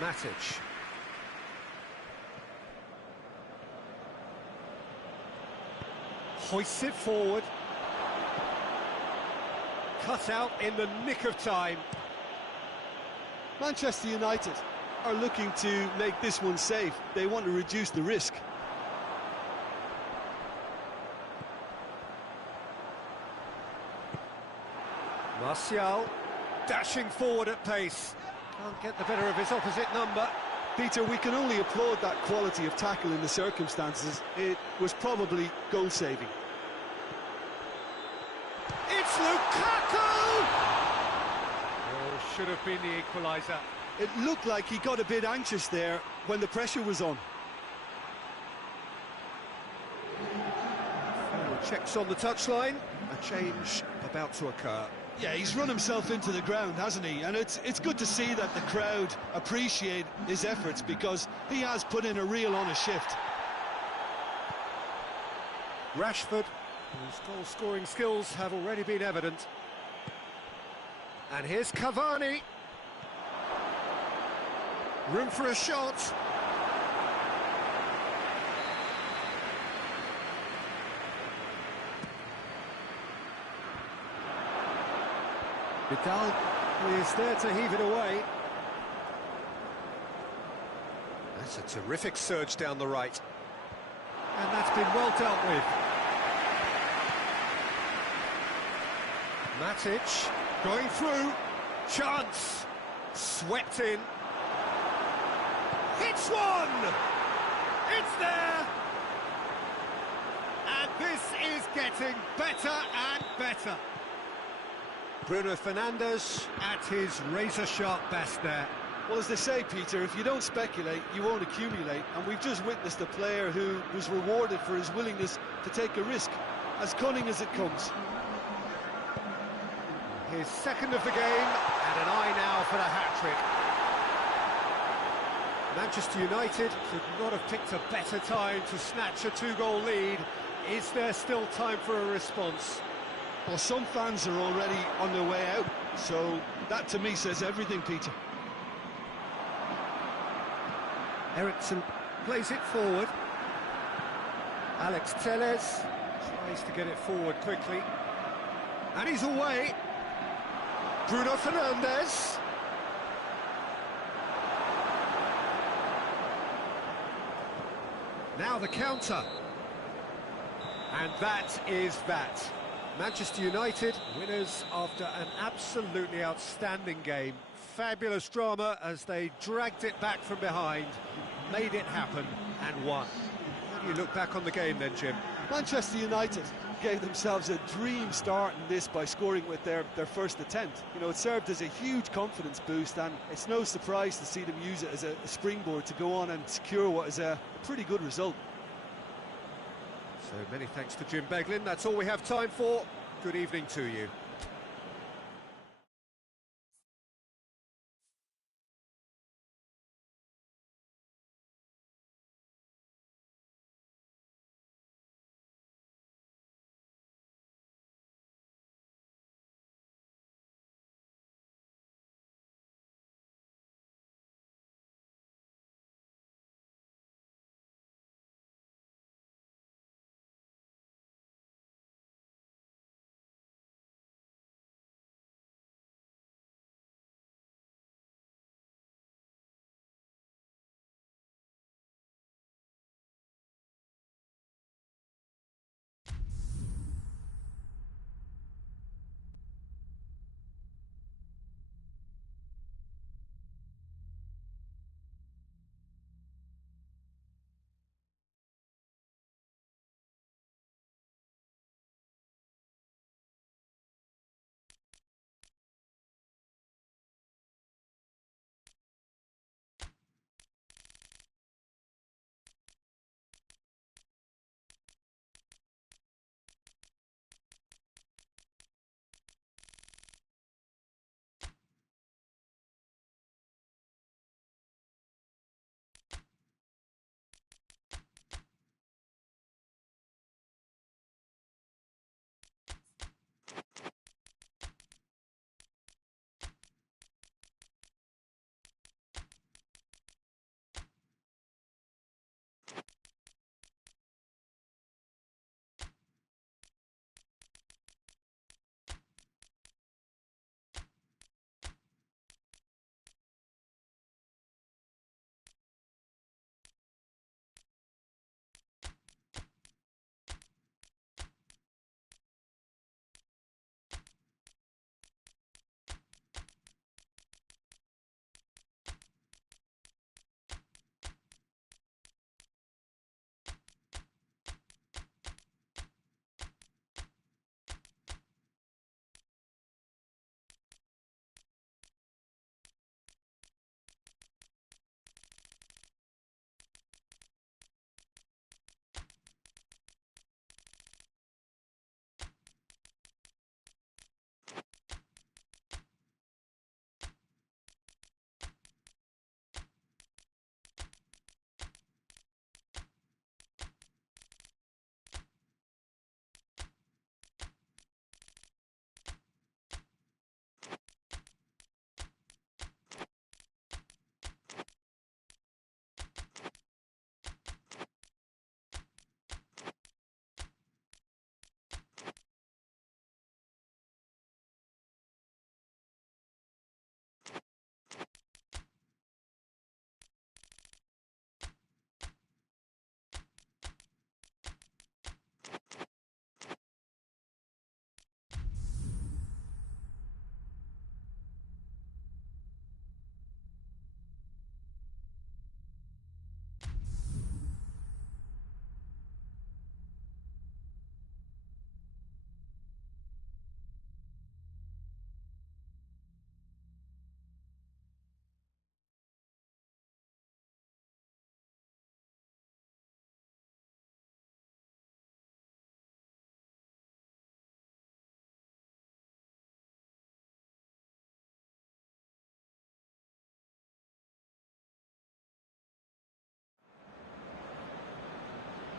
Matic. Hoists it forward. Cut out in the nick of time. Manchester United are looking to make this one safe. They want to reduce the risk. Martial dashing forward at pace. Can't get the better of his opposite number. Peter, we can only applaud that quality of tackle in the circumstances. It was probably goal-saving. It's Lukaku! Oh, should have been the equaliser. It looked like he got a bit anxious there when the pressure was on. Final checks on the touchline. A change about to occur. Yeah, he's run himself into the ground, hasn't he? And it's good to see that the crowd appreciate his efforts because he has put in a real honest shift. Rashford, whose goal-scoring skills have already been evident. And here's Cavani. Room for a shot. Ytalo is there to heave it away. That's a terrific surge down the right. And that's been well dealt with. Matic going through. Chance. Swept in. Hits one! It's there! And this is getting better and better. Bruno Fernandes at his razor-sharp best there. Well, as they say, Peter, if you don't speculate, you won't accumulate. And we've just witnessed a player who was rewarded for his willingness to take a risk, as cunning as it comes. His second of the game, and an eye now for the hat-trick. Manchester United could not have picked a better time to snatch a two-goal lead. Is there still time for a response? Well, some fans are already on their way out, so that to me says everything, Peter. Ericsson plays it forward. Alex Telles tries to get it forward quickly. And he's away. Bruno Fernandes. Now the counter. And that is that. Manchester United, winners after an absolutely outstanding game. Fabulous drama as they dragged it back from behind, made it happen and won. How do you look back on the game then, Jim? Manchester United gave themselves a dream start in this by scoring with their first attempt. You know, it served as a huge confidence boost, and it's no surprise to see them use it as a springboard to go on and secure what is a pretty good result. So many thanks to Jim Beglin. That's all we have time for. Good evening to you.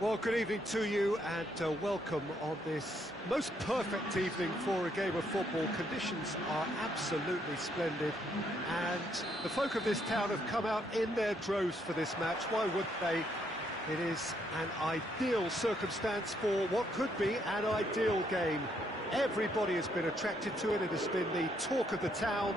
Well, good evening to you and welcome on this most perfect evening for a game of football. Conditions are absolutely splendid and the folk of this town have come out in their droves for this match. Why would they? It is an ideal circumstance for what could be an ideal game. Everybody has been attracted to it. It has been the talk of the town,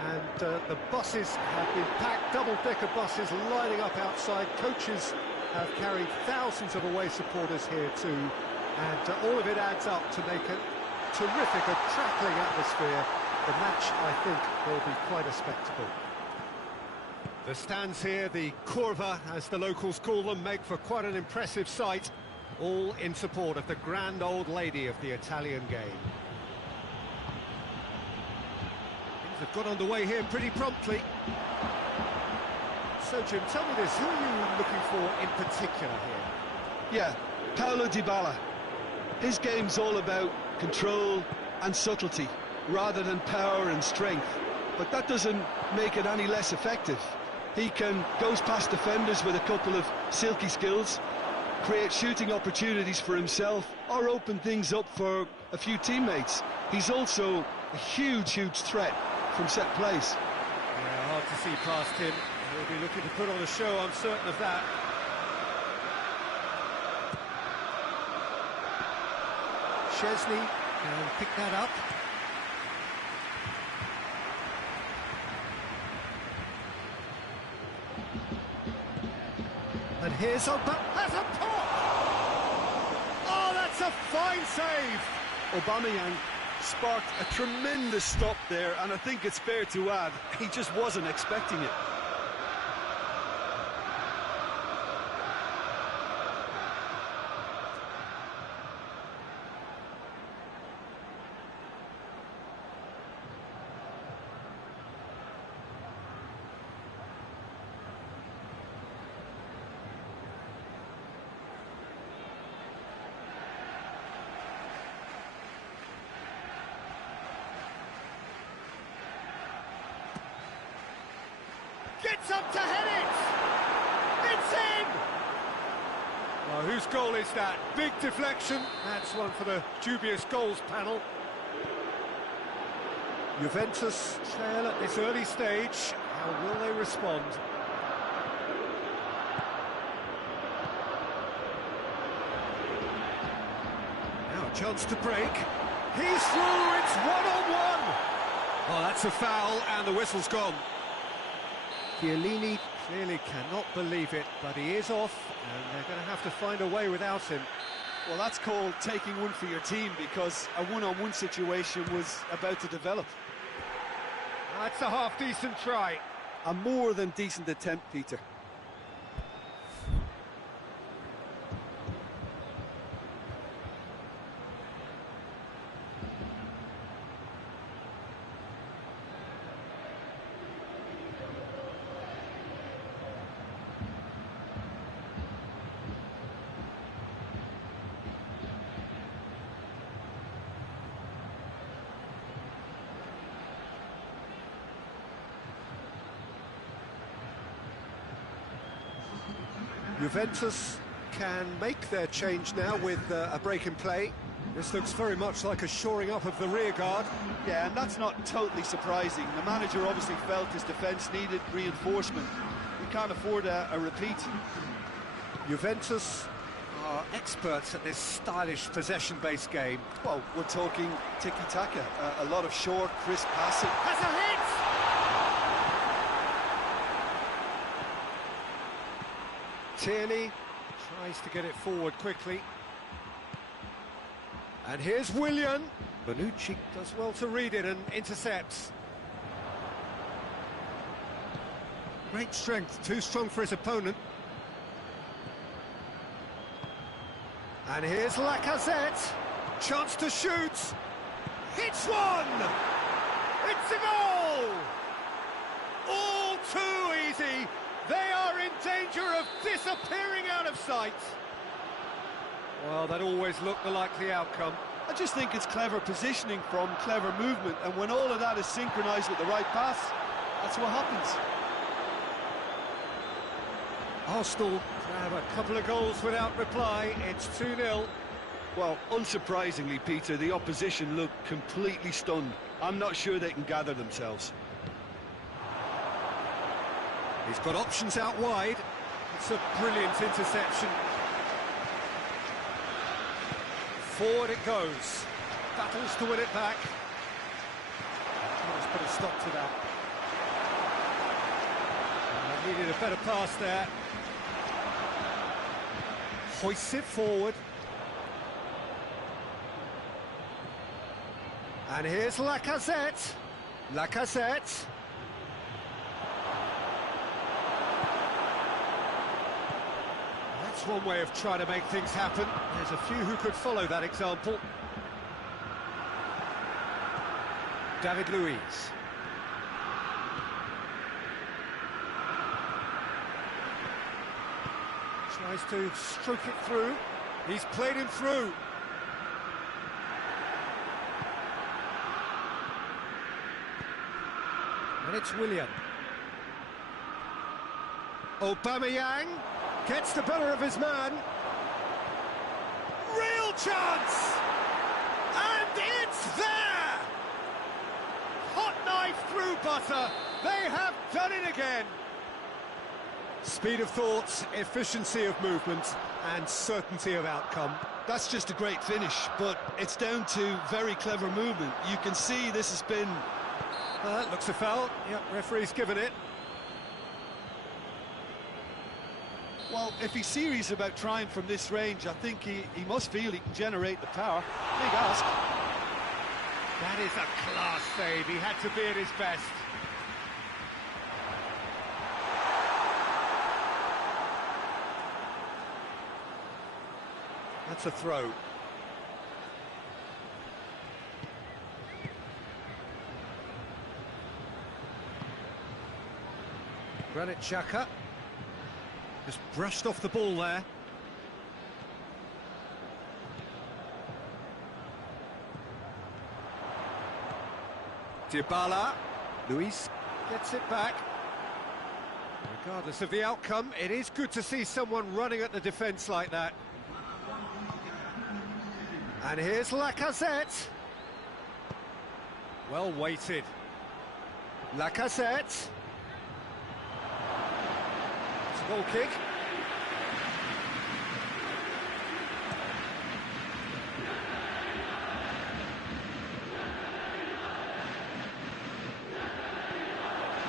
and the buses have been packed, double-decker buses lining up outside. Coaches have carried thousands of away supporters here too. And all of it adds up to make a terrific, crackling atmosphere. The match, I think, will be quite a spectacle. The stands here, the curva, as the locals call them, make for quite an impressive sight, all in support of the grand old lady of the Italian game. Things have got underway here pretty promptly. So, Jim, tell me this, who are you looking for in particular here? Yeah, Paulo Dybala. His game's all about control and subtlety, rather than power and strength. But that doesn't make it any less effective. He goes past defenders with a couple of silky skills, create shooting opportunities for himself, or open things up for a few teammates. He's also a huge threat from set plays. Yeah, hard to see past him. He'll be looking to put on a show, I'm certain of that. Chesney can pick that up. And here's Obama. That's a pop! Oh, that's a fine save! Aubameyang sparked a tremendous stop there, and I think it's fair to add, he just wasn't expecting it. Gets up to head it! It's in! Well, whose goal is that? Big deflection. That's one for the dubious goals panel. Juventus trail at this early stage. How will they respond? Now a chance to break. He's through, it's one-on-one! Oh, that's a foul, and the whistle's gone. Chiellini clearly cannot believe it, but he is off, and they're going to have to find a way without him. Well, that's called taking one for your team, because a one-on-one situation was about to develop. That's a half-decent try. A more than decent attempt, Peter. Juventus can make their change now with a break in play. This looks very much like a shoring up of the rear guard. Yeah, and that's not totally surprising. The manager obviously felt his defence needed reinforcement. We can't afford a repeat. Juventus are experts at this stylish possession-based game. Well, we're talking tiki-taka, a lot of short, crisp passing. Has a hit! Tierney tries to get it forward quickly. And here's Willian. Bonucci does well to read it and intercepts. Great strength, too strong for his opponent. And here's Lacazette. Chance to shoot. Hits one! It's a goal! All too easy. They are in danger of disappearing out of sight. Well, that always looked the likely outcome. I just think it's clever positioning from clever movement, and when all of that is synchronised with the right pass, that's what happens. Arsenal grab a couple of goals without reply. It's 2-0. Well, unsurprisingly, Peter, the opposition look completely stunned. I'm not sure they can gather themselves. He's got options out wide. It's a brilliant interception. Forward it goes. Battles to win it back. Let's put a stop to that. Needed a better pass there. Hoists it forward. And here's Lacazette. Lacazette. That's one way of trying to make things happen. There's a few who could follow that example. David Luiz. Tries to stroke it through. He's played him through. And it's Willian. Aubameyang gets the better of his man. Real chance! And it's there! Hot knife through butter. They have done it again. Speed of thought, efficiency of movement, and certainty of outcome. That's just a great finish, but it's down to very clever movement. You can see this has been... Looks a foul. Yep, referee's given it. Well, if he's serious about trying from this range, I think he must feel he can generate the power. Big ask. That is a class save. He had to be at his best. That's a throw. Granit Xhaka just brushed off the ball there. Dybala. Luis gets it back. Regardless of the outcome, it is good to see someone running at the defence like that. And here's Lacazette. Well weighted. Lacazette. It's a goal kick.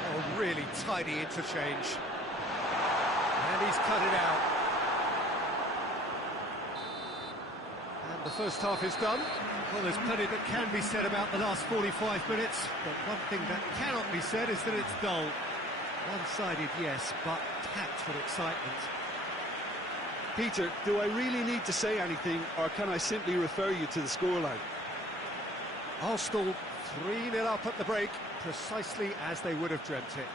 Oh, really tidy interchange. And he's cut it out. The first half is done. Well, there's plenty that can be said about the last 45 minutes, but one thing that cannot be said is that it's dull. One-sided, yes, but packed with excitement. Peter, do I really need to say anything, or can I simply refer you to the scoreline? Arsenal 3-0 up at the break, precisely as they would have dreamt it.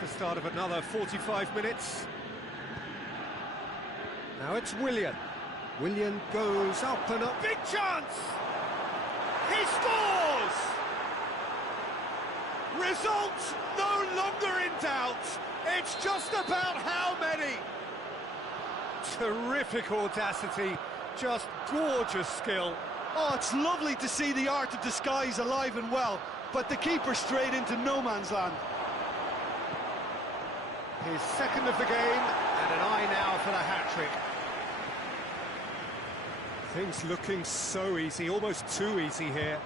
The start of another 45 minutes. Now it's Willian. Willian goes up and up. Big chance! He scores! Result no longer in doubt. It's just about how many. Terrific audacity, just gorgeous skill. Oh, it's lovely to see the art of disguise alive and well, but the keeper straight into no man's land. His second of the game, and an eye now for the hat-trick. Things looking so easy, almost too easy here.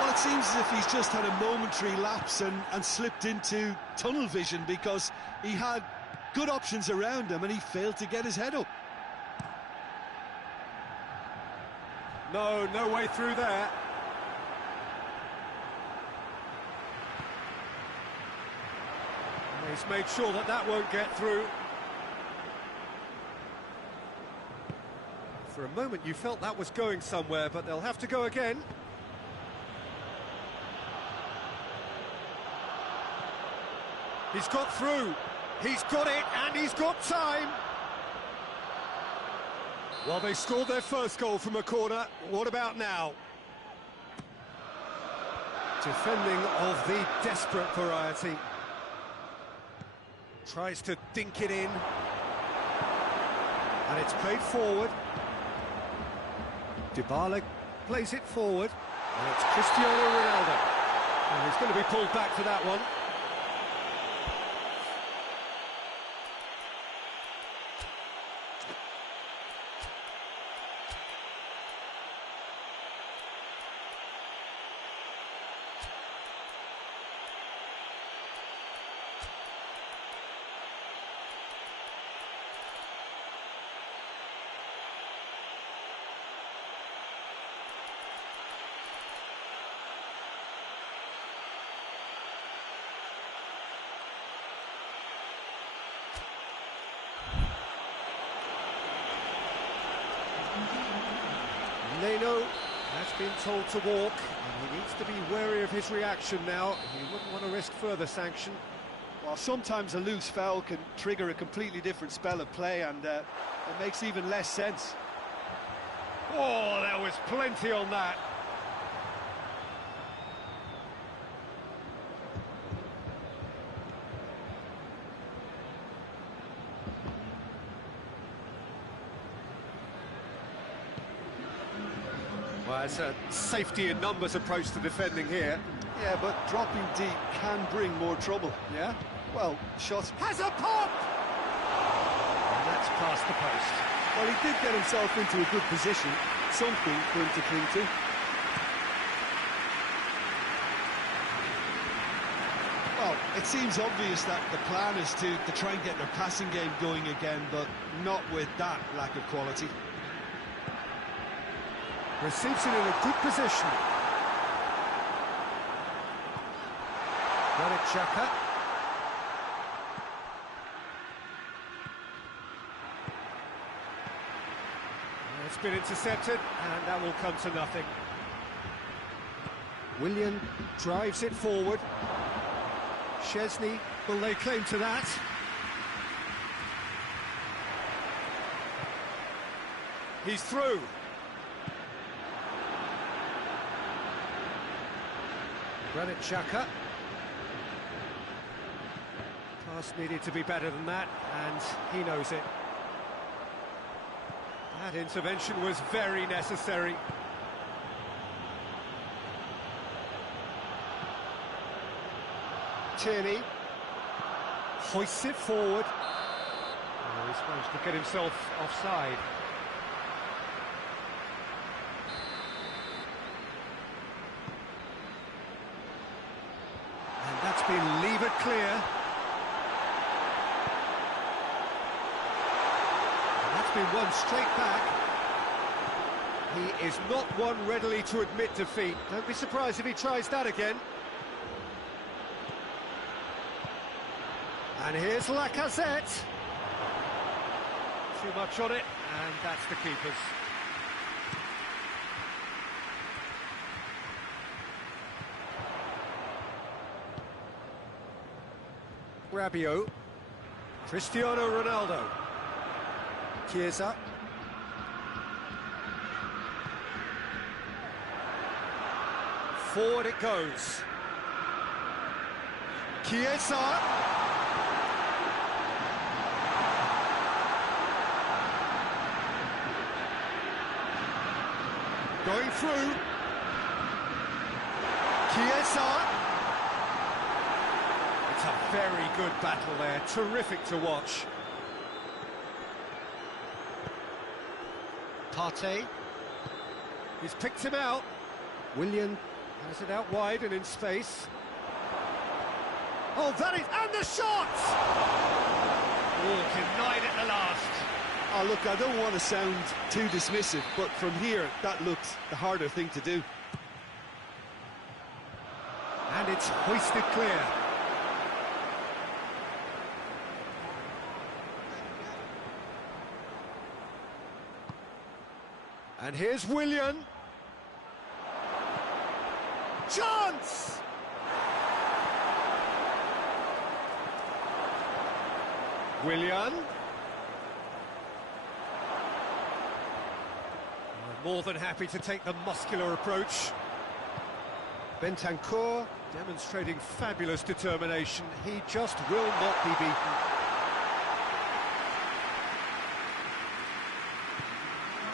Well, it seems as if he's just had a momentary lapse and slipped into tunnel vision, because he had good options around him and he failed to get his head up. No way through there. He's made sure that that won't get through. For a moment you felt that was going somewhere, but they'll have to go again. He's got through. He's got it, and he's got time. Well, they scored their first goal from a corner. What about now? Defending of the desperate variety. Tries to dink it in, and it's played forward. Dybala plays it forward, and it's Cristiano Ronaldo. And he's going to be pulled back for that one. He's been told to walk, and he needs to be wary of his reaction now. He wouldn't want to risk further sanction. Well, sometimes a loose foul can trigger a completely different spell of play, and it makes even less sense. Oh, there was plenty on that. Well, it's a safety in numbers approach to defending here. Yeah, but dropping deep can bring more trouble. Yeah? Well, shot Has a pop! And that's past the post. Well, he did get himself into a good position, something for him to cling to. Well, it seems obvious that the plan is to try and get their passing game going again, but not with that lack of quality. Receives it in a good position. Granit Xhaka. It's been intercepted, and that will come to nothing. Willian drives it forward. Szczesny will lay claim to that. He's through. Granit Xhaka. Pass needed to be better than that, and he knows it. That intervention was very necessary. Tierney hoists it forward. Oh, he's managed to get himself offside. And that's been levered clear. Been won straight back. He is not one readily to admit defeat. Don't be surprised if he tries that again. And here's Lacazette. Too much on it, and that's the keeper's. Rabiot. Cristiano Ronaldo. Chiesa. Forward it goes. Chiesa. Going through. Chiesa. It's a very good battle there. Terrific to watch. Partey, he's picked him out. Willian has it out wide and in space. Oh, that is, and the shot! Oh, denied at the last. Oh, look, I don't want to sound too dismissive, but from here, that looks the harder thing to do. And it's hoisted clear. And here's Willian. Chance! Willian. More than happy to take the muscular approach. Bentancur demonstrating fabulous determination. He just will not be beaten.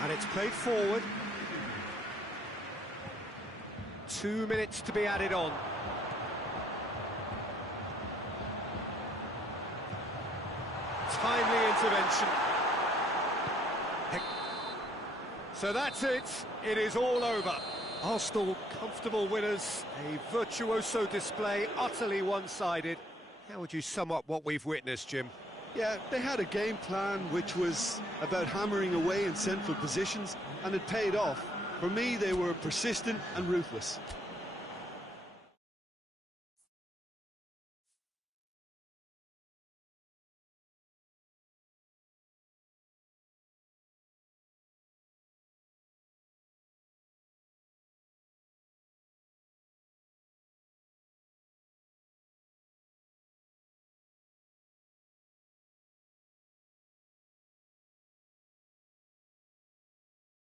And it's played forward. 2 minutes to be added on. Timely intervention. So that's it. It is all over. Arsenal comfortable winners. A virtuoso display, utterly one-sided. How would you sum up what we've witnessed, Jim? Yeah, they had a game plan which was about hammering away in central positions, and it paid off. For me, they were persistent and ruthless.